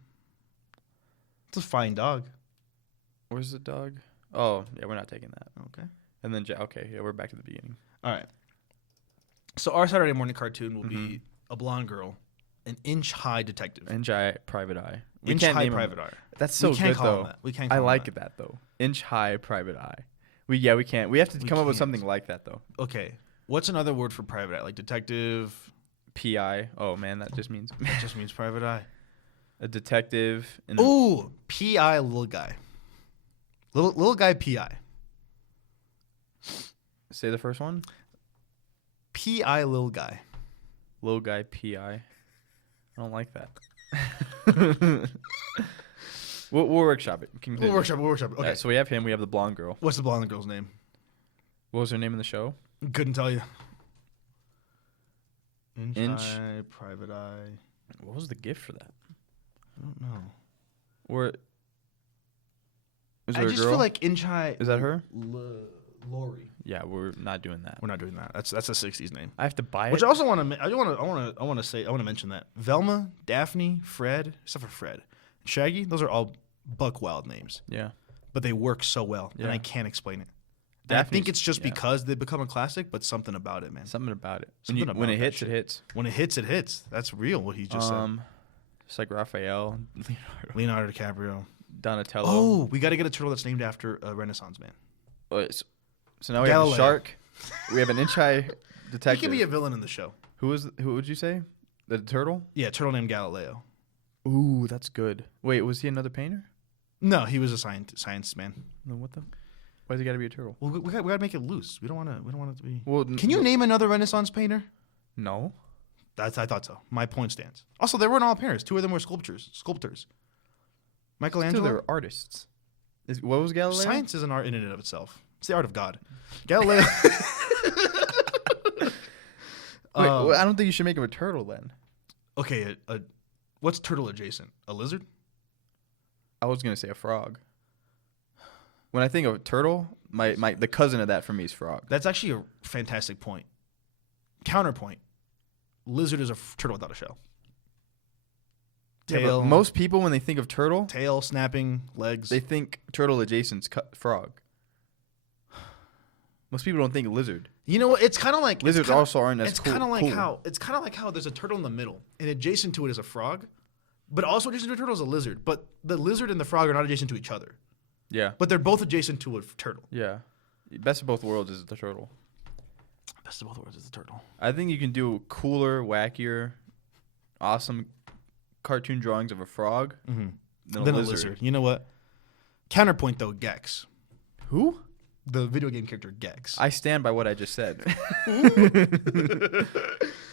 It's a fine dog. Where's the dog? Oh, yeah, we're not taking that. Okay. And then, okay, yeah, we're back to the beginning. All right. So our Saturday morning cartoon will be a blonde girl, an inch-high detective. Inch-high private eye. Inch-high private eye. That's so we can't good, call him though. that. We can't I call him like that. that, though. Inch-high private eye. We can't. We have to come up with something like that, though. Okay. What's another word for private eye? Like detective? PI. Oh, man, that just means... It just means private eye. A detective. Ooh, PI little guy. Little guy PI. Say the first one. PI little guy. Little guy PI. I don't like that. we'll workshop it. We'll workshop it. Okay. So we have him. We have the blonde girl. What's the blonde girl's name? What was her name in the show? Couldn't tell you. Inch. Eye, private eye. What was the gift for that? I don't know. Or is I there a just girl? feel like Inch Eye. Is that her? Lori. Yeah, we're not doing that. We're not doing that. That's a '60s name. I have to buy Which it. I also want to. I want to mention that Velma, Daphne, Fred, except for Fred, Shaggy. Those are all buck wild names, Yeah. but they work so well, and I Yeah. can't explain it. And I think Daphne's- it's just yeah. because they become a classic, but something about it, man. Something about it. Something When about it that hits, shit. it hits. When it hits, it hits. That's real. What he just said. It's like Raphael, Leonardo DiCaprio. Donatello. Oh, we got to get a turtle that's named after a Renaissance man. So now we have Galileo. a shark. We have an inch high detective. He can be a villain in the show. Who would you say? The turtle? Yeah, turtle named Galileo. Ooh, that's good. Wait, was he another painter? No, he was a science man. No, what the? Why's he got to be a turtle? Well, we got to make it loose. We don't want it to be. Well, Can you name another Renaissance painter? No. I thought so. My point stands. Also, they weren't all painters. Two of them were sculptors. Still, Michelangelo. they're artists. What was Galileo? Science is an art in and of itself. It's the art of God. Galileo. Wait, well, I don't think you should make him a turtle then. Okay, what's turtle adjacent? A lizard? I was gonna say a frog. When I think of a turtle, the cousin of that for me is frog. That's actually a fantastic point. Counterpoint. Lizard is a turtle without a shell. Yeah, Tail. but most people, when they think of turtle, Tail, snapping, legs. they think turtle adjacent's frog. Most people don't think lizard. You know what? It's kind of like Lizards also aren't as It's cool. kind of like cool. how there's a turtle in the middle, and adjacent to it is a frog, but also adjacent to a turtle is a lizard. But the lizard and the frog are not adjacent to each other, Yeah. but they're both adjacent to a turtle. Yeah. Best of both worlds is the turtle. Best of both worlds is the turtle. I think you can do cooler, wackier, awesome cartoon drawings of a frog than a lizard. You know what? Counterpoint though, Gex, Who? the video game character Gex. I stand by what I just said.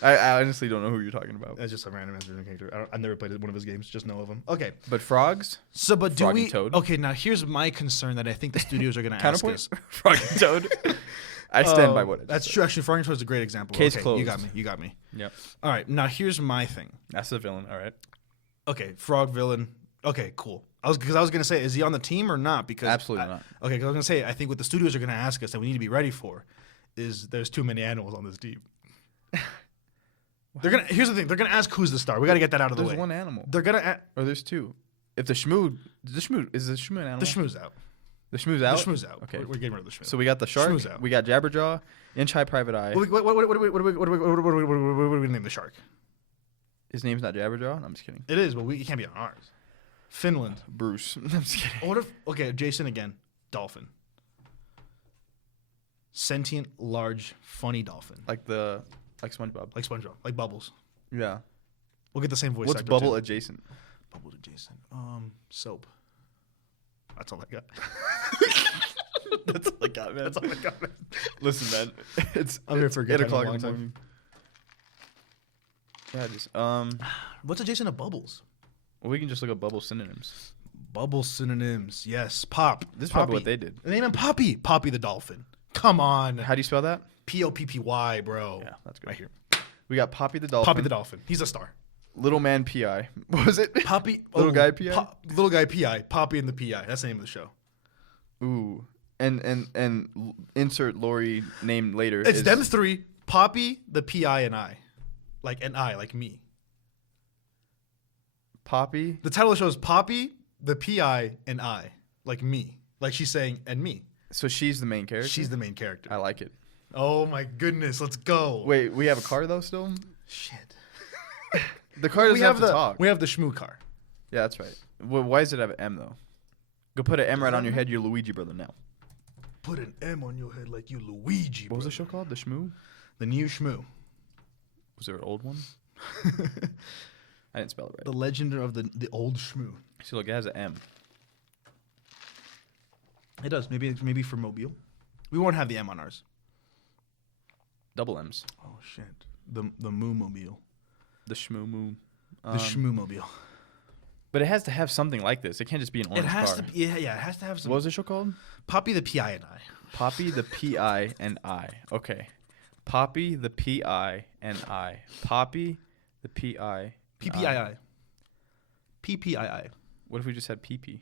I honestly don't know who you're talking about. That's just a random video game character. I've never played one of his games. Just know of him. Okay. But frogs? So, but do Frog and we? Toad. Okay, now here's my concern that I think the studios are going to ask us. Counterpoint? Frog and toad? I stand by what I just That's said. true. Actually, Frog and Toad is a great example. Case okay, closed. You got me. Yep. All right, now here's my thing. That's the villain. All right. Okay, frog villain. Okay, cool. I was gonna say, is he on the team or not? Because Absolutely not. Okay, because I was gonna say, I think what the studios are gonna ask us that we need to be ready for is there's too many animals on this team. Here's the thing. They're gonna ask who's the star. We gotta get that out of the way. There's one animal. They're gonna. Or there's two. If is the shmoo an animal? The shmoo's out. The shmoo's out? The shmoo's out. Okay. We're getting rid of the shmoo. So we got the shark. Shmoo's out. We got Jabberjaw, Inch High Private Eye. What do we name the shark? His name's not Jabberjaw? No, I'm just kidding. It is, but it can't be on ours. Finland. Bruce. I'm just kidding. What if? Okay, Jason again. Dolphin. Sentient, large, funny dolphin. Like SpongeBob. Like SpongeBob. Like Bubbles. Yeah. We'll get the same voice What's actor, bubble too. adjacent? Bubble adjacent. Soap. That's all I got. That's all I got, man. That's all I got. Man. Listen, man. It's I'm here for a good 8 time, o'clock a in the long morning. Yeah, just What's adjacent to Bubbles? well, we can just look up bubble synonyms. Bubble synonyms. Yes. Pop. This is Poppy. probably what they did. Name him Poppy. Poppy the dolphin. Come on. How do you spell that? Poppy, bro. Yeah, that's good. Right here. We got Poppy the dolphin. Poppy the dolphin. He's a star. Little man PI. What was it? Poppy. Little guy PI? Little guy PI. Poppy and the PI. That's the name of the show. Ooh. And insert Lori name later. It's is them three. Poppy, the PI, and I. Like me. Poppy. The title of the show is Poppy, the PI, and I. Like me. Like she's saying, and me. So she's the main character? She's the main character. I like it. Oh my goodness. Let's go. Wait, we have a car though still? Shit. The car doesn't have to talk. We have the shmoo car. Yeah, that's right. Well, why does it have an M though? Go put an M right on your head. You're Luigi brother now. Put an M on your head like you Luigi. What was the show called? The Shmoo? The new shmoo. Was there an old one? I didn't spell it right. The legend of the old shmoo. See, look, it has an M. It does. Maybe for Mobile. We won't have the M on ours. Double M's. Oh shit. The Moo Mobile. The Shmoo Moo. The Shmoo Mobile. But it has to have something like this. It can't just be an orange car. It has to have some. What was the show called? Poppy the P.I. and I. Poppy the P.I. and I. Okay. Poppy the P.I. and I. Poppy the P.I. PPII. PPII. What if we just had PP?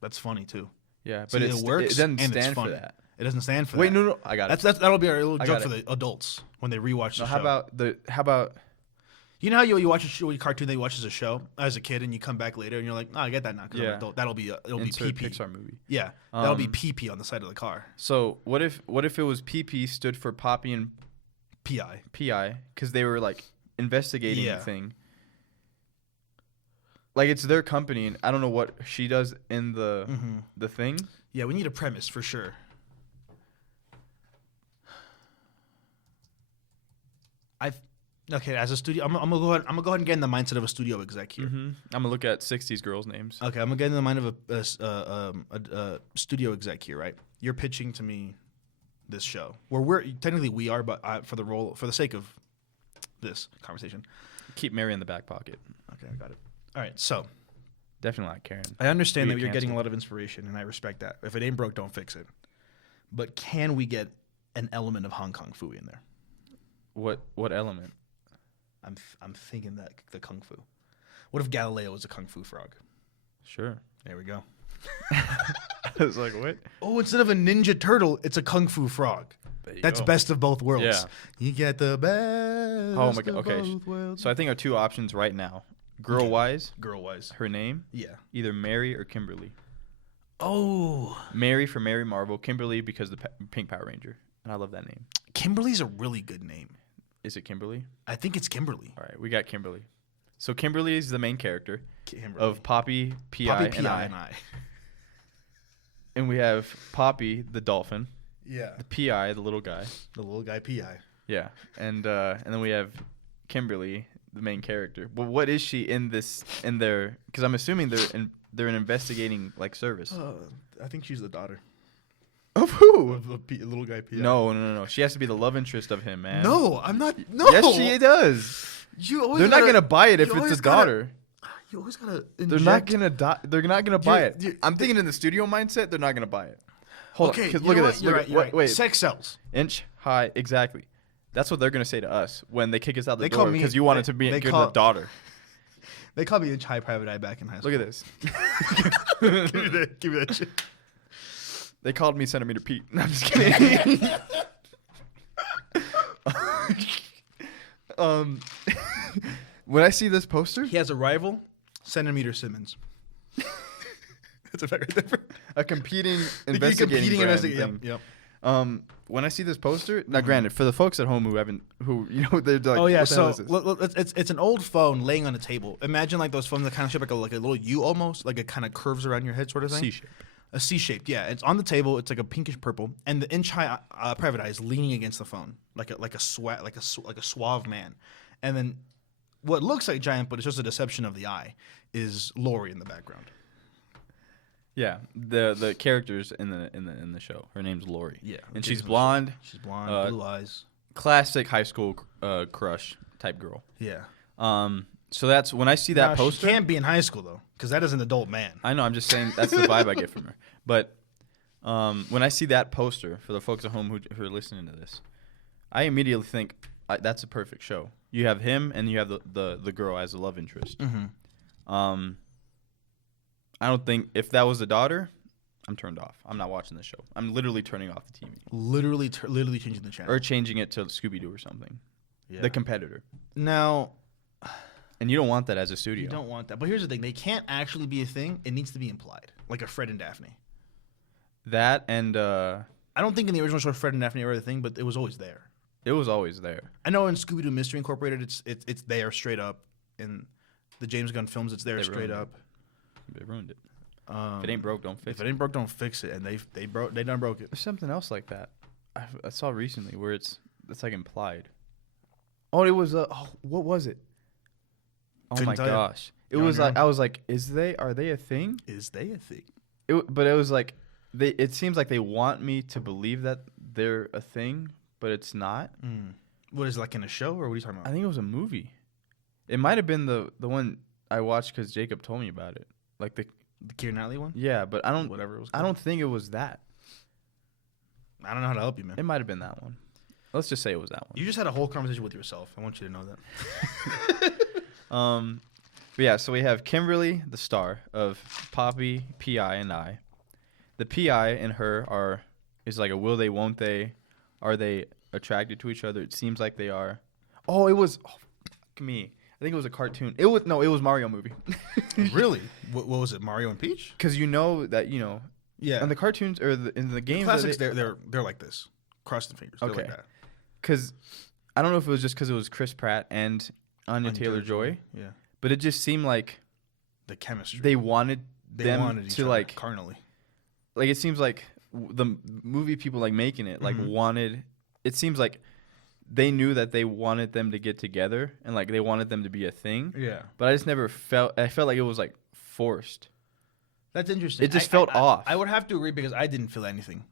That's funny too. Yeah, but it works. It doesn't and stand it's for that. It doesn't stand for Wait, that. no, I got it. That'll be our little I joke got for the adults when they rewatch the show. How about you know how you watch a show, a cartoon that you watch as a show as a kid, and you come back later and you're like, oh, I get that now because I'm an adult. It'll be insert PP. Pixar movie. Yeah, that'll be PP on the side of the car. So what if it was PP stood for Poppy and PI because they were like investigating the thing. Like it's their company, and I don't know what she does in the thing. Yeah, we need a premise for sure. As a studio, I'm gonna go ahead and get in the mindset of a studio exec here. I'm gonna look at '60s girls' names. Okay, I'm gonna get in the mind of a studio exec here, right? You're pitching to me this show, where we are, but for the sake of this conversation, keep Mary in the back pocket. Okay, I got it. All right, so definitely not Karen. I understand that you're getting a lot of inspiration, and I respect that. If it ain't broke, don't fix it. But can we get an element of Hong Kong Fooey in there? What element? I'm thinking that the Kung Fu. What if Galileo was a Kung Fu frog? Sure. There we go. I was like, what? Oh, instead of a Ninja Turtle, it's a Kung Fu frog. That's best of both worlds. Yeah. You get the best. Oh my god. Of Okay. both worlds. So I think our two options right now. Girl-wise. Her name. Yeah. Either Mary or Kimberly. Oh. Mary for Mary Marvel. Kimberly because the Pink Power Ranger. And I love that name. Kimberly's a really good name. Is it Kimberly? I think it's Kimberly. All right, we got Kimberly. So Kimberly is the main character of Poppy, P.I. and I. And we have Poppy, the dolphin. Yeah. The P.I., the little guy. The little guy P.I. Yeah, and then we have Kimberly, the main character. But what is she in their? Because I'm assuming they're an investigating like service. I think she's the daughter. Of who? Of the little guy P.I. No. She has to be the love interest of him, man. No, I'm not. No. Yes, she does. They're not gonna buy it if it's his daughter. You always gotta. They're not gonna buy it. I'm thinking in the studio mindset, they're not gonna buy it. Hold on, look at this. You're right. Wait. Sex sells. Inch high, exactly. That's what they're gonna say to us when they kick us out the They door call me- because you wanted to be a good daughter. They called me Inch High Private Eye back in high school. Look at this. Give me that shit. They called me Centimeter Pete. No, I'm just kidding. When I see this poster, He has a rival, Centimeter Simmons. That's a fact right there. a competing investigating brand thing. Yep. When I see this poster, now granted, for the folks at home they're like, Oh yeah, what the hell so is this? it's an old phone laying on a table. Imagine like those phones that kind of shape like a little U almost, like it kind of curves around your head sort of thing. C-shape. A C-shaped, yeah. It's on the table. It's like a pinkish purple, and the Inch High Private Eye is leaning against the phone, like a suave man. And then what looks like Giant, but it's just a deception of the eye, is Lori in the background. Yeah, the characters in the show. Her name's Lori. Yeah, and she's blonde. She's blonde, blue eyes. Classic high school crush type girl. Yeah. So that's when I see that poster. She can't be in high school though, because that is an adult man. I know. I'm just saying that's the vibe I get from her. But when I see that poster, for the folks at home who are listening to this, I immediately think that's a perfect show. You have him, and you have the girl as a love interest. Mm-hmm. I don't think if that was the daughter, I'm turned off. I'm not watching this show. I'm literally turning off the TV. Literally changing the channel. Or changing it to Scooby-Doo or something. Yeah. The competitor. Now, and you don't want that as a studio. You don't want that. But here's the thing. They can't actually be a thing. It needs to be implied. Like a Fred and Daphne. That and... I don't think in the original show Fred and Daphne were the thing, but it was always there. It was always there. I know in Scooby-Doo Mystery Incorporated, it's there straight up. In the James Gunn films, it's there straight up. They ruined it. If it ain't broke, don't fix it. If it ain't broke, don't fix it. And they done broke it. There's something else like that I saw recently where it's like implied. Oh, it was what was it? Oh my gosh! It was like I was like, are they a thing? Is they a thing? But it was like it seems like they want me to believe that they're a thing, but it's not. What is it, like in a show, or what are you talking I about? think it was a movie. It might have been the one I watched because Jacob told me about it. Like The Keira Knightley one? yeah, but I don't Whatever it was I called. don't think it was that. I don't know how to help you, man. It might have been that one. Let's just say it was that one. You just had a whole conversation with yourself. I want you to know that. But yeah, so we have Kimberly, the star of Poppy, P.I., and I. The P.I. and her is like a will they, won't they? Are they attracted to each other? It seems like they are. Fuck me. I think it was a cartoon. It was Mario movie. Really? What was it? Mario and Peach? Because Yeah. and the cartoons or in the games, classics, they're like this. Cross the fingers. They're Okay. like that. Because I don't know if it was just because it was Chris Pratt and Anya Taylor-Joy, Yeah. but it just seemed like The chemistry. they wanted them wanted each to other like carnally. it seems like the movie people like making it like wanted. It seems like they knew that they wanted them to get together and like they wanted them to be a thing. Yeah. But I just never felt. I felt like it was like forced. That's interesting. It just felt off. I would have to agree because I didn't feel anything.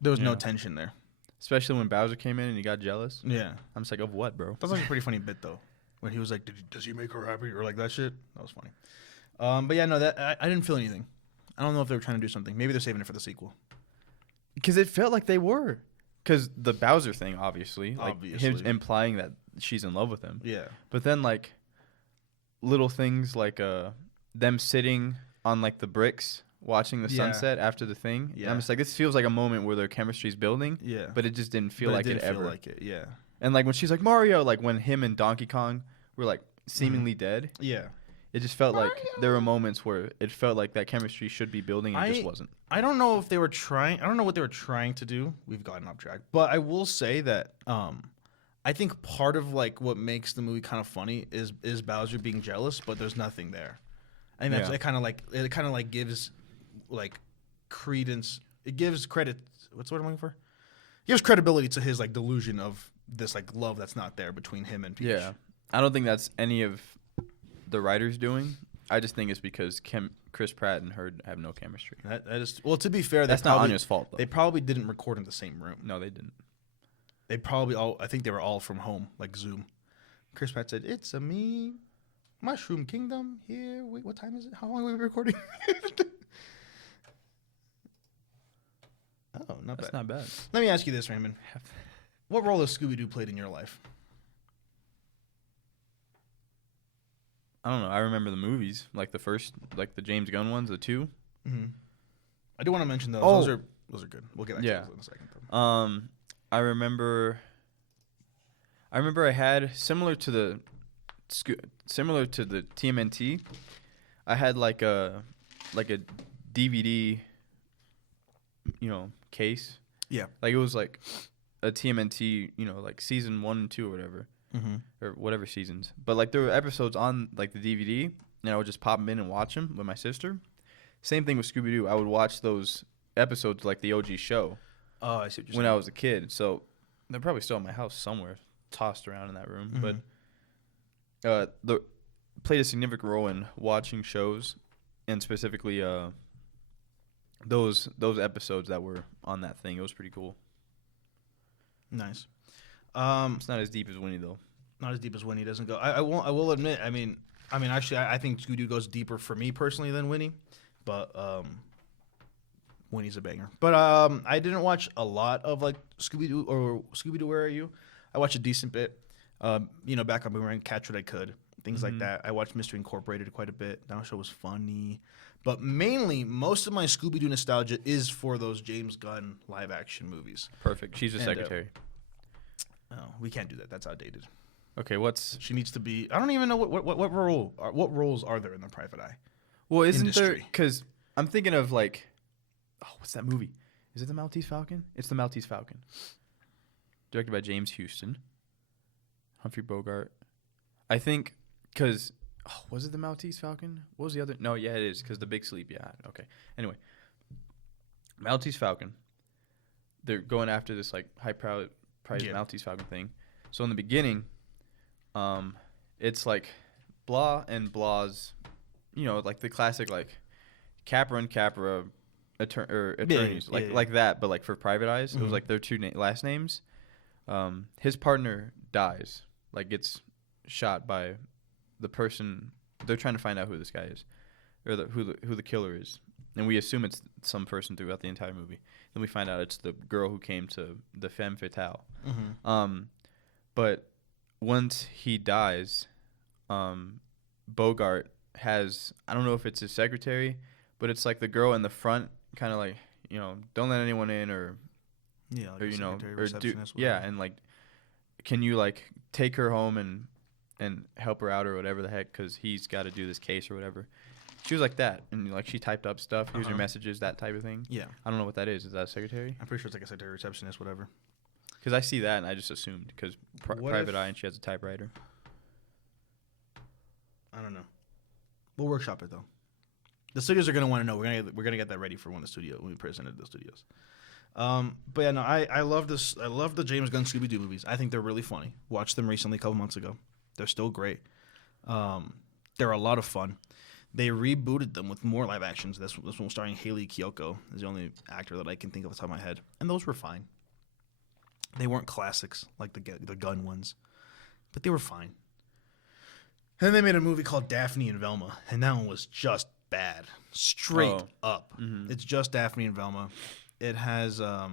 There was no Yeah. tension there. Especially when Bowser came in and he got jealous. Yeah. I'm just like, of what, bro? That was like a pretty funny bit though, when he was like, "Does he make her happy?" or like that shit. That was funny. But yeah, no, that I didn't feel anything. I don't know if they were trying to do something. Maybe they're saving it for the sequel. Because it felt like they were. Because the Bowser thing, obviously, like him Obviously. implying that she's in love with him. Yeah. But then like little things like them sitting on like the bricks watching the Yeah. sunset after the thing. Yeah. Yeah. I'm just like, this feels like a moment where their chemistry's building. Yeah. But it just didn't feel But like it didn't feel ever. like it. Yeah. And like when she's like Mario, like when him and Donkey Kong were like seemingly dead, Yeah. it just felt like there were moments where it felt like that chemistry should be building and it just wasn't. I don't know if they were trying. I don't know what they were trying to do. We've gotten off track, but I will say that I think part of like what makes the movie kind of funny is Bowser being jealous, but there's nothing there. I think that's Yeah. it. Kind of like gives like credence. It gives credit. What's the word I'm looking for? It gives credibility to his like delusion of this like love that's not there between him and Peach. Yeah. I don't think that's any of the writers doing. I just think it's because Chris Pratt and her have no chemistry. That is well. To be fair, That's not Anya's fault, though. They probably didn't record in the same room. No, they didn't. They probably all. I think they were all from home, like Zoom. Chris Pratt said, "It's a me, Mushroom Kingdom here. Wait, what time is it? How long are we recording?" Oh, not That's bad. not bad. Let me ask you this, Raymond. What role has Scooby Doo played in your life? I don't know. I remember the movies, like the first, like the James Gunn ones, the two. Mm-hmm. I do want to mention those. Oh. Those are good. We'll get back Yeah. to those in a second. Though. I remember I had similar to the TMNT. I had like a DVD, case. Yeah. Like it was like a TMNT, like season 1 and 2 or whatever. Mm-hmm. Or whatever seasons. But like there were episodes on like the DVD and I would just pop them in and watch them with my sister. Same thing with Scooby-Doo. I would watch those episodes like the OG show. Oh, I see what you're when saying. I was a kid. So they're probably still in my house somewhere, tossed around in that room. Mhm. But the played a significant role in watching shows, and specifically those episodes that were on that thing. It was pretty cool. Nice. It's not as deep as Winnie though. Not as deep as Winnie doesn't go. I will admit. I mean, actually, I think Scooby Doo goes deeper for me personally than Winnie, but Winnie's a banger. But I didn't watch a lot of like Scooby Doo or Scooby Doo. Where are you? I watched a decent bit. Back on Boomerang, Catch What I Could, things like that. I watched Mystery Incorporated quite a bit. That show was funny. But mainly, most of my Scooby Doo nostalgia is for those James Gunn live action movies. Perfect. She's a secretary. Oh, we can't do that. That's outdated. Okay, what's She needs to be. I don't even know what roles are there in the Private Eye. well? Isn't there? Industry. Because I'm thinking of like, what's that movie? Is it the Maltese Falcon? It's the Maltese Falcon, directed by James Houston, Humphrey Bogart. I think because was it the Maltese Falcon? What was the other? No, yeah, it is because the Big Sleep. Yeah, okay. Anyway, Maltese Falcon. They're going after this like high prize Maltese Falcon thing. So in the beginning, it's like blah and blah's, like the classic like Capra and Capra attorneys, yeah. like that, but like for Private Eyes, it was Mhm. like their last names. His partner dies, like gets shot by the person. They're trying to find out who this guy is, or who the killer is, and we assume it's some person throughout the entire movie. Then we find out it's the girl who came to the femme fatale. Mhm. But once he dies, Bogart has, I don't know if it's his secretary, but it's like the girl in the front, kind of like, don't let anyone in, or Yeah, like or a you know, secretary, or do receptionist, yeah, whatever. and like, can you like take her home and help her out or whatever the heck, because he's got to do this case or whatever. She was like that, and like she typed up stuff, here's your messages, that type of thing. Yeah, I don't know what that is. Is that a secretary? I'm pretty sure it's like a secretary, receptionist, whatever. Because I see that and I just assumed because Private Eye and she has a typewriter. I don't know. We'll workshop it though. The studios are gonna want to know. We're gonna get that ready for when we presented the studios. But yeah, no, I love this. I love the James Gunn Scooby Doo movies. I think they're really funny. Watched them recently, a couple months ago. They're still great. They're a lot of fun. They rebooted them with more live actions. This one starring Haley Kiyoko is the only actor that I can think of off the top of my head, and those were fine. They weren't classics like the Gunn ones, but they were fine. And then they made a movie called Daphne and Velma, and that one was just bad, straight up. Mm-hmm. It's just Daphne and Velma. It has, I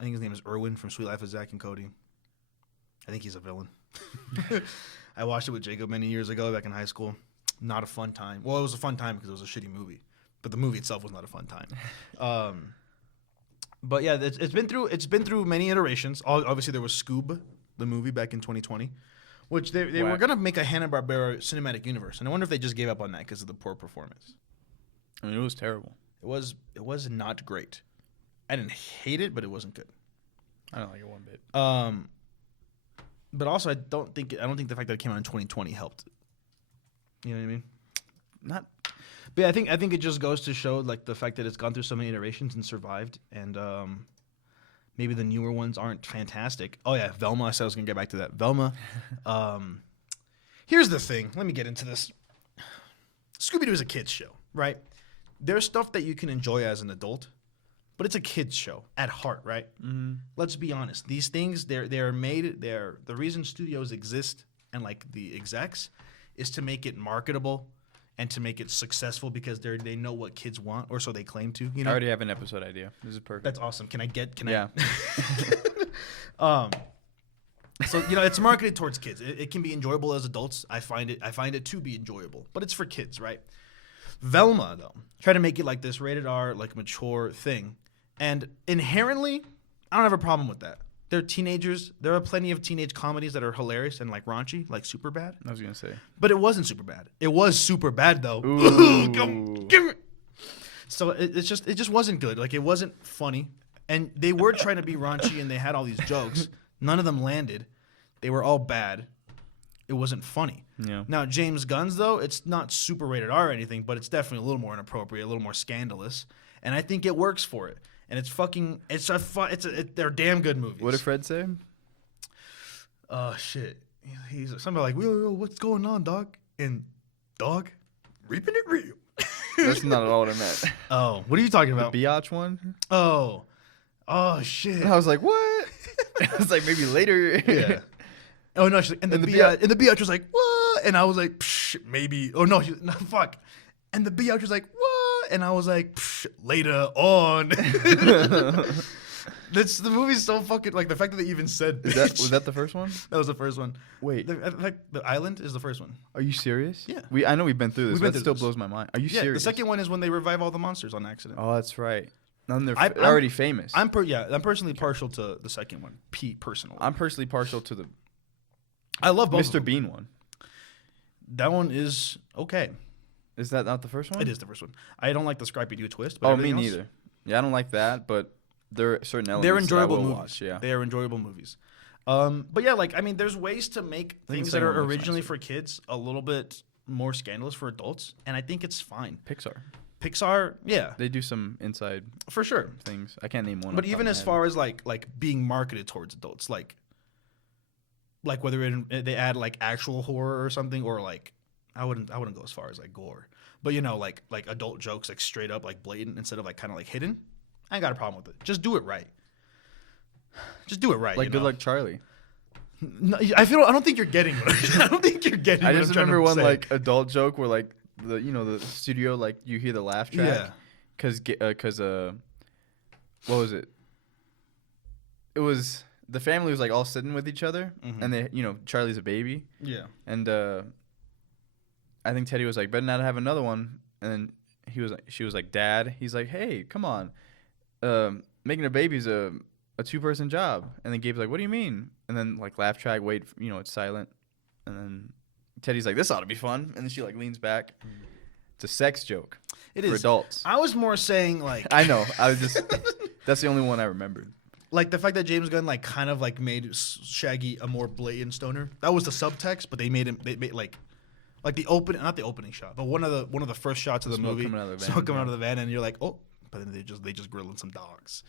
think his name is Irwin from Sweet Life of Zack and Cody. I think he's a villain. I watched it with Jacob many years ago back in high school. Not a fun time. Well, it was a fun time because it was a shitty movie, but the movie itself was not a fun time. But yeah, it's been through many iterations. Obviously, there was Scoob, the movie back in 2020, which they were gonna make a Hanna-Barbera cinematic universe, and I wonder if they just gave up on that because of the poor performance. I mean, it was terrible. It was not great. I didn't hate it, but it wasn't good. I don't like it one bit. But also I don't think the fact that it came out in 2020 helped. You know what I mean? Not. But yeah, I think it just goes to show like the fact that it's gone through so many iterations and survived, and maybe the newer ones aren't fantastic. Oh yeah, Velma. I said I was gonna get back to that. Velma. Here's the thing. Let me get into this. Scooby-Doo is a kids show, right? There's stuff that you can enjoy as an adult, but it's a kids show at heart, right? Mm-hmm. Let's be honest. These things they're made. The reason studios exist and like the execs is to make it marketable and to make it successful because they know what kids want, or so they claim to. You know, I already have an episode idea. This is perfect. that's awesome. Can Yeah. I? So it's marketed towards kids. It can be enjoyable as adults. I find it to be enjoyable, but it's for kids, right? Velma though, try to make it like this rated R, like mature thing, and inherently, I don't have a problem with that. They're teenagers. There are plenty of teenage comedies that are hilarious and like raunchy, like Superbad. I was gonna say, but it wasn't Superbad. It was super bad though. Ooh. Give me. So it just wasn't good. Like it wasn't funny, and they were trying to be raunchy and they had all these jokes. None of them landed. They were all bad. It wasn't funny. Yeah. Now James Gunn's though, it's not super rated R or anything, but it's definitely a little more inappropriate, a little more scandalous, and I think it works for it. And they're damn good movies. What did Fred say? Shit. He's somebody like, yo, what's going on, dog? And dog, reaping it real. That's not at all what I meant. Oh, what are you talking about? The biatch one? Oh shit. And I was like, what? I was like, maybe later. Yeah. Oh no, and the biatch was like, what? And I was like, psh, maybe. Oh no, fuck. And the biatch was like, what? And I was like, psh, later on. The movie's so fucking like the fact that they even said. Was that the first one? That was the first one. Wait, the island is the first one. are you serious? Yeah. I know we've been through this, but it still this. blows my mind. Are you Yeah, serious? the second one is when they revive all the monsters on accident. Oh, that's right. And they're I'm already famous. I'm personally partial to the second one. Personally. I'm personally partial to the I love both. Mr. Bean one. That one is okay. Is that not the first one? It is the first one. I don't like the Scrappy-Doo twist. But Oh, me everything else, neither. Yeah, I don't like that, but there are certain elements they're enjoyable that I will movies. watch, yeah. They are enjoyable movies. But yeah, like I mean, there's ways to make I think things the that second are one looks originally nicer. for kids a little bit more scandalous for adults, and I think it's fine. Pixar. Yeah, They do some inside for sure. things. I can't name one. But off the even top as of my far as like being marketed towards adults, like whether they add like actual horror or something, or like I wouldn't go as far as like gore, But like adult jokes, like straight up, like blatant, instead of like kind of like hidden. I ain't got a problem with it. Just do it right. Just do it right. Like Good Luck Charlie. No, I don't think you're getting it. I don't think you're getting. I what just I'm trying remember to one say. like adult joke where like the studio, like you hear the laugh track. Yeah. Cause what was it? It was the family was like all sitting with each other, and they Charlie's a baby. Yeah. And I think Teddy was like, better not have another one. And then she was like, Dad. He's like, hey, come on. Making a baby's a 2-person job. And then Gabe's like, what do you mean? And then like laugh track, wait, it's silent. And then Teddy's like, this ought to be fun. And then she like leans back. It's a sex joke. It for is. adults. I was more saying like. I know. I was just. That's the only one I remembered. Like the fact that James Gunn like kind of like made Shaggy a more blatant stoner. That was the subtext, but they made like the not the opening shot, but one of the first shots of the movie. Coming out of the van, smoke coming out of the van, and you're like, oh, but then they just grilling some dogs,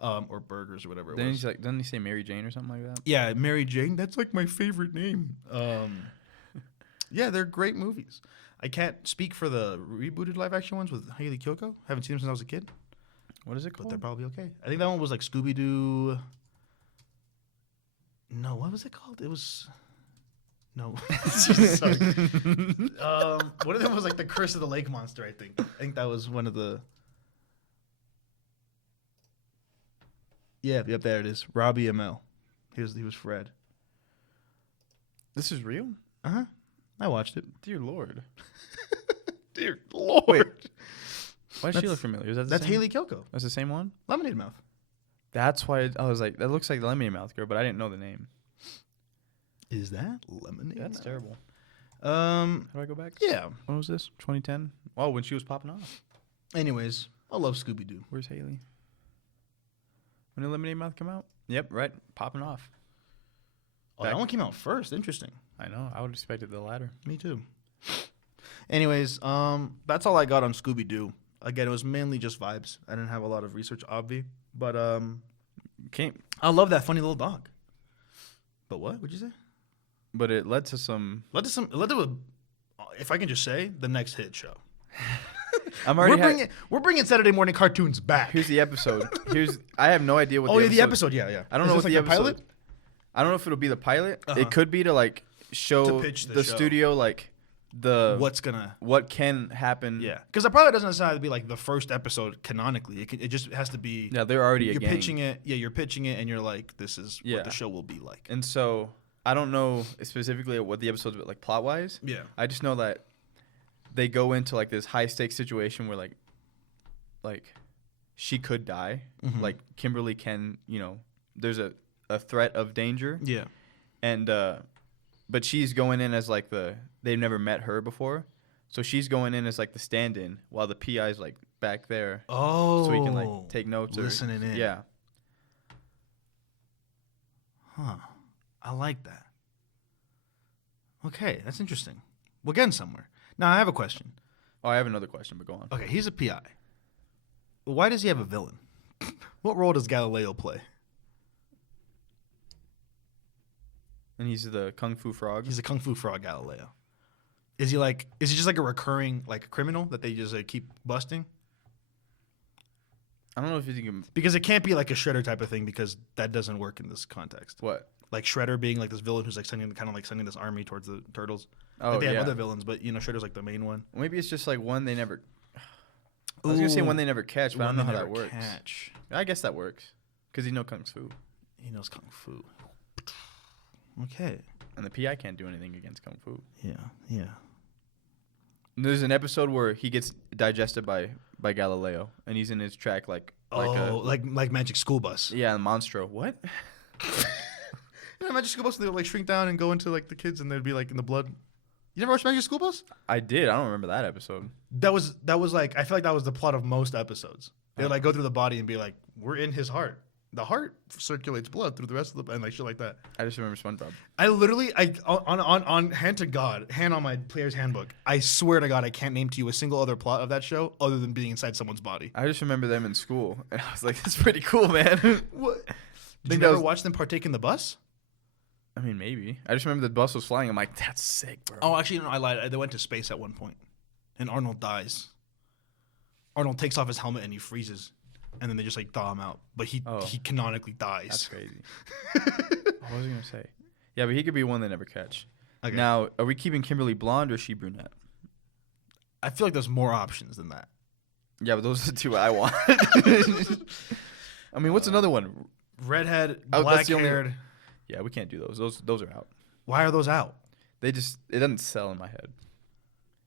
or burgers or whatever it was. Doesn't he say Mary Jane or something like that? Yeah, Mary Jane. That's like my favorite name. Yeah, they're great movies. I can't speak for the rebooted live action ones with Hayley Kiyoko. Haven't seen them since I was a kid. What is it But called? they're probably okay. I think that one was like Scooby Doo. No, what was it called? It was. No. Sorry. One of them was like the Curse of the Lake Monster. I think that was one of the. Yep, there it is. Robbie Amell. He was Fred. This is real? Uh-huh. I watched it. Dear Lord. Dear Lord. Wait. Why does she look familiar? Is that the That's same? Hayley Kiyoko. That's the same one? Lemonade Mouth. That's why I was like, that looks like the Lemonade Mouth girl, but I didn't know the name. Is that Lemonade That's Mouth? terrible. How do I go back? Yeah. When was this? 2010? Oh, when she was popping off. Anyways, I love Scooby Doo. Where's Hayley? When did Lemonade Mouth come out? Yep, right. Popping off. Oh, that one came out first. Interesting. I know. I would have expected the latter. Me too. Anyways, that's all I got on Scooby Doo. Again, it was mainly just vibes. I didn't have a lot of research, obvi. But I love that funny little dog. But what would you say? But it led to some. Led to a, if I can just say, the next hit show. We're bringing Saturday morning cartoons back. Here's the episode. I have no idea what. Oh, the episode. Yeah. I don't know what like the episode. Pilot? I don't know if it'll be the pilot. Uh-huh. It could be to like show To pitch the the show. studio like what can happen. Yeah, because the pilot doesn't necessarily have to be like the first episode canonically. It just has to be. Yeah, they're already You're a gang. pitching it. Yeah, you're pitching it, and you're like, this is Yeah. what the show will be like. And so I don't know specifically what the episode's like plot wise. Yeah. I just know that they go into like this high stakes situation where like she could die. Mhm. Like Kimberly can, there's a threat of danger. Yeah. And but she's going in as like they've never met her before. So she's going in as like the stand-in while the PI's like back there. Oh. So he can like take notes listening in. Yeah. Huh. I like that. Okay, that's interesting. We're getting somewhere. Now I have a question. Oh, I have another question, but go on. Okay, he's a PI. Why does he have a villain? What role does Galileo play? And he's the Kung Fu Frog. He's a Kung Fu Frog Galileo. Is he just like a recurring like criminal that they just keep busting? I don't know if you can. Because it can't be like a Shredder type of thing because that doesn't work in this context. What? Like Shredder being like this villain who's like sending this army towards the turtles. Oh, like they have yeah. other villains, but Shredder's like the main one. Maybe it's just like one they never. I was gonna say one they never catch, but I don't know how that works. Catch. I guess that works because he knows Kung Fu, He knows Kung Fu. Okay. and the PI can't do anything against Kung Fu. Yeah. And there's an episode where he gets digested by Galileo, and he's in his track like Magic School Bus. yeah, Monstro. What? Magic School Bus, they would like shrink down and go into like the kids, and they'd be like in the blood. You never watched Magic School Bus? I did. I don't remember that episode. That was like I feel like that was the plot of most episodes. They would like go through the body and be like, "We're in his heart. The heart circulates blood through the rest of the and like shit like that." I just remember SpongeBob. I literally on hand to God, hand on my player's handbook. I swear to God, I can't name to you a single other plot of that show other than being inside someone's body. I just remember them in school, and I was like, "That's pretty cool, man." What? Did you ever watch them partake in the bus? I mean, maybe. I just remember the bus was flying. I'm like, "That's sick, bro." Oh, actually, no, I lied. They went to space at one point. and Arnold dies. Arnold takes off his helmet and he freezes, and then they just like thaw him out. But he canonically dies. That's crazy. What was I gonna say? Yeah, but he could be one they never catch. Okay. Now, are we keeping Kimberly blonde or is she brunette? I feel like there's more options than that. Yeah, but those are the two I want. I mean, what's another one? Redhead, black-haired. Yeah, we can't do those. Those are out. Why are those out? It doesn't sell in my head.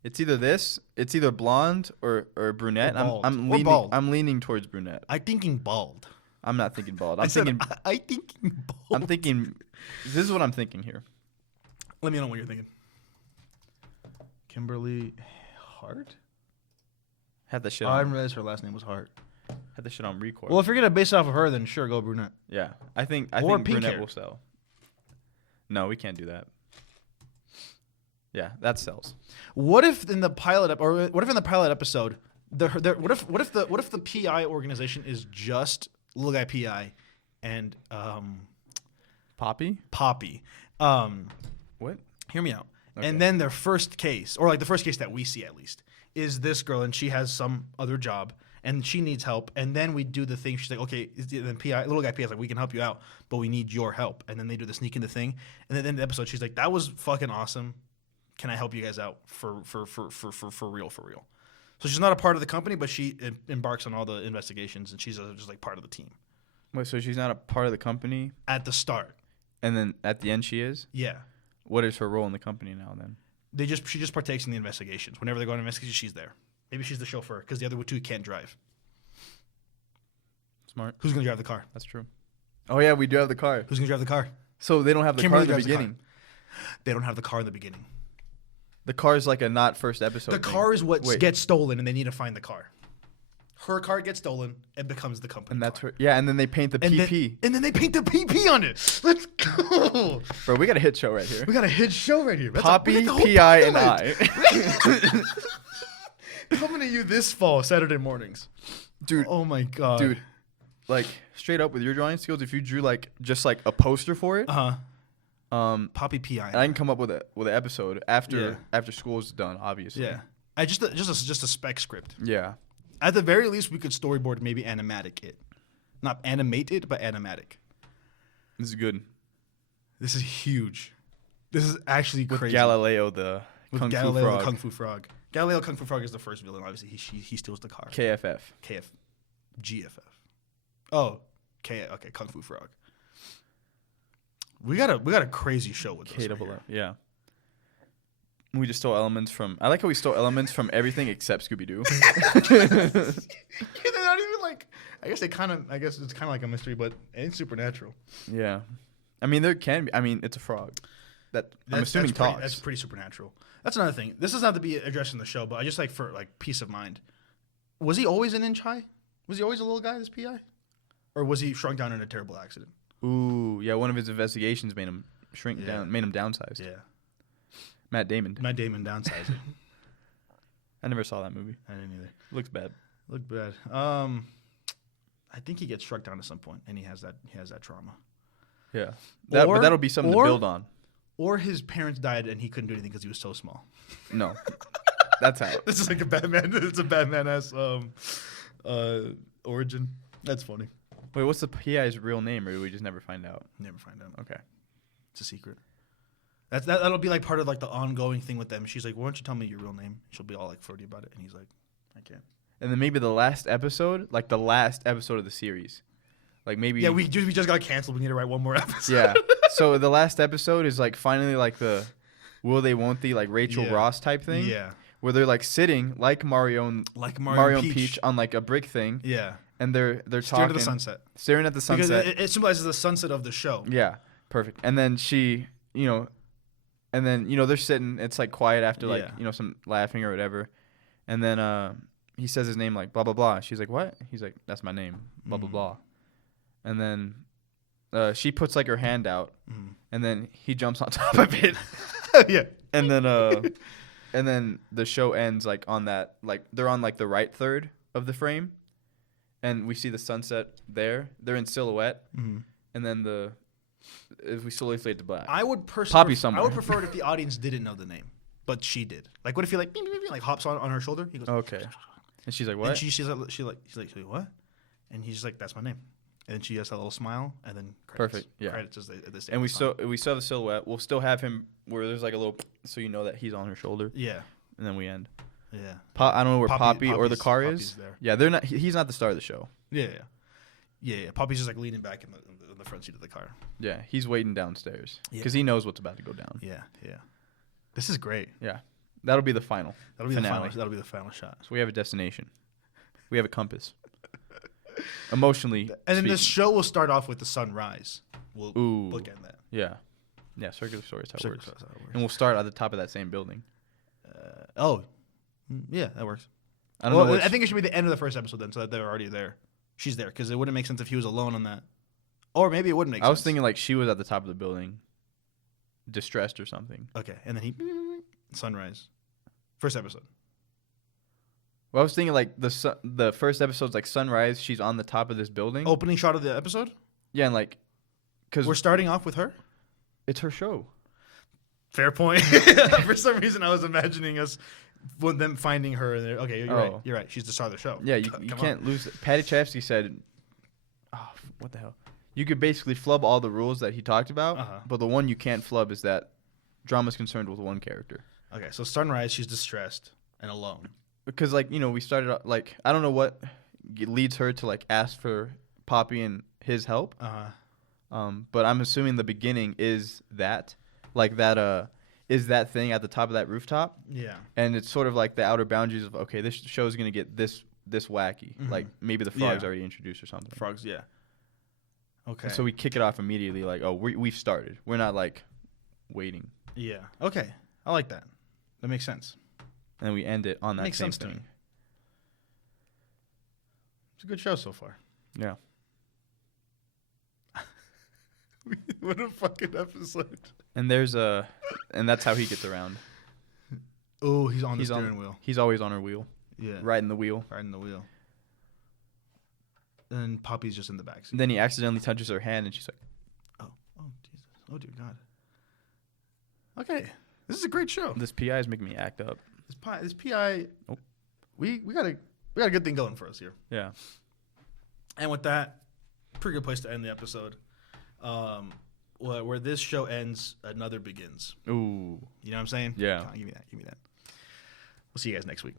It's either blonde or brunette. Or bald. Bald. I'm leaning towards brunette. I'm thinking bald. I'm not thinking bald. I'm thinking bald. I'm thinking. This is what I'm thinking here. Let me know what you're thinking. Kimberly Hart? Had that shit I on. didn't realize her last name was Hart. Had that shit on record. Well, if you're gonna base it off of her, then sure, go brunette. Yeah, I think pink brunette hair. will sell. No, we can't do that. Yeah, that sells. What if in the pilot episode, what if the PI organization is just little guy PI and Poppy? What? Hear me out. Okay. And then their first case, or like the first case that we see at least, is this girl and she has some other job and she needs help. And then we do the thing. She's like, okay, then PI, little guy PI is like, we can help you out, but we need your help. And then they do the sneak into thing. And then in the episode, she's like, that was fucking awesome. Can I help you guys out for real? So she's not a part of the company, but she embarks on all the investigations and she's just like part of the team. Wait, so she's not a part of the company? At the start. And then at the end she is? Yeah. What is her role in the company now then? She just partakes in the investigations. Whenever they go on investigations, she's there. Maybe she's the chauffeur because the other two can't drive. Smart. Who's gonna drive the car? That's true. Oh yeah, we do have the car. Who's gonna drive the car? So they don't have the Kimberly car in the beginning. They don't have the car in the beginning. The car is like a not first episode. The car is what gets stolen, and they need to find the car. Her car gets stolen and becomes the company. And that's car. her. Yeah, and then they paint the PP. And then they paint the PP on it. Let's go, bro. We got a hit show right here. We got a hit show right here. Poppy, PI, and I. Coming to you this fall, Saturday mornings, dude. Oh my god, dude. Like straight up with your drawing skills, if you drew like just like a poster for it, Poppy PI, and I can come up with an episode after school is done, obviously. Yeah, just a spec script. Yeah. At the very least, we could storyboard maybe animatic it, not animate it, but animatic. This is good. This is huge. This is actually with crazy. Galileo the Kung Fu Frog. Galileo Kung Fu Frog is the first villain. Obviously, he steals the car. GFF. Oh, okay, Kung Fu Frog. We got a crazy show with this. Yeah. We just stole elements from. I like how we stole elements from everything except Scooby Doo. They're not even like. I guess it's kind of like a mystery, but it's supernatural. Yeah, I mean there can be. I mean it's a frog. I'm assuming talks. That's pretty supernatural. That's another thing. This doesn't have to be addressed in the show, but I just like for like peace of mind. Was he always an inch high? Was he always a little guy, this PI, or was he shrunk down in a terrible accident? Ooh, yeah. One of his investigations made him shrink down, made him downsized. Yeah. Matt Damon downsized it. I never saw that movie. I didn't either. Looked bad. I think he gets struck down at some point, and he has that trauma. Yeah, but that'll be something to build on. Or his parents died, and he couldn't do anything because he was so small. No, that's how. This is like a Batman. It's a Batman-ass origin. That's funny. Wait, what's the PI's real name, or do we just never find out? Never find out. Okay, it's a secret. That'll be like part of like the ongoing thing with them. She's like, "Why don't you tell me your real name?" She'll be all like flirty about it, and he's like, "I can't." And then maybe the last episode of the series, like maybe. Yeah, we just got canceled. We need to write one more episode. Yeah. So the last episode is like finally like the will they won't they like Rachel Ross type thing. Yeah. Where they're like sitting like Mario and Peach on like a brick thing. Yeah. And they're talking. Staring at the sunset. Staring at the sunset. Because it symbolizes the sunset of the show. Yeah. Perfect. And then she, they're sitting. It's like quiet after like, some laughing or whatever. And then he says his name like blah, blah, blah. She's like, what? He's like, that's my name. Blah, blah, blah. And then she puts like her hand out. And then he jumps on top of it. Yeah. And then the show ends like on that, like they're on like the right third of the frame. And we see the sunset there. They're in silhouette. And then if we slowly fade to black. I would Poppy somewhere. I would prefer it if the audience didn't know the name. but she did. Like, what if he like beep, beep, beep, like hops on her shoulder? He goes, Okay. And she's like, what? And she's like, what? And he's like, that's my name. And then she has that little smile, and then credits. Perfect. Yeah. Credits as they stay. And we still have the silhouette. We'll still have him where there's like a little, so you know that he's on her shoulder. Yeah. And then we end. Yeah. I don't know where Poppy or the car Poppy's is. there. Yeah, they're not. He's not the star of the show. Yeah. Poppy's just like leaning back in the front seat of the car. Yeah, he's waiting downstairs Yeah. because he knows what's about to go down. Yeah. This is great. Yeah, that'll be the final. That'll be finale. That'll be the final shot. So we have a destination. We have a compass. Emotionally, and then this speaking. show will start off with the sunrise. We'll bookend that. Yeah, circular story is how it works. That's how it works. And we'll start at the top of that same building. Yeah, that works. I don't know. I think it should be the end of the first episode then, so that they're already there. She's there because it wouldn't make sense if he was alone on that, or maybe it wouldn't make sense. I was thinking like she was at the top of the building, distressed or something. Okay, and then he sunrise, first episode. Well, I was thinking like the first episode's like sunrise. She's on the top of this building. Opening shot of the episode. Yeah, and like, because we're starting off with her. It's her show. Fair point. For some reason, I was imagining us with them finding her. And okay, you're right. You're right. She's the star of the show. Yeah, you can't lose. Patty Chapsky said, "Oh, what the hell? You could basically flub all the rules that he talked about, but the one you can't flub is that drama's concerned with one character." Okay, so sunrise, she's distressed and alone. Because like we started like I don't know what leads her to like ask for Poppy and his help. But I'm assuming the beginning is that. Like that is that thing at the top of that rooftop. Yeah. And it's sort of like the outer boundaries of, okay, this show is going to get this wacky. Mm-hmm. Like maybe the frog's already introduced or something. Frogs, yeah. Okay. And so we kick it off immediately like, oh, we've started. We're not like waiting. Yeah. Okay. I like that. That makes sense. And we end it on that makes same sense thing. To me. It's a good show so far. Yeah. What a fucking episode. And and that's how he gets around. Oh, he's on the steering wheel. He's always on her wheel. Yeah. Riding the wheel. And Poppy's just in the back seat. And then he accidentally touches her hand and she's like, oh, Jesus. Oh, dear God. Okay. This is a great show. This PI is making me act up. This PI, we got a good thing going for us here. Yeah. And with that, pretty good place to end the episode. Where this show ends, another begins. Ooh. You know what I'm saying? Yeah. Give me that. We'll see you guys next week.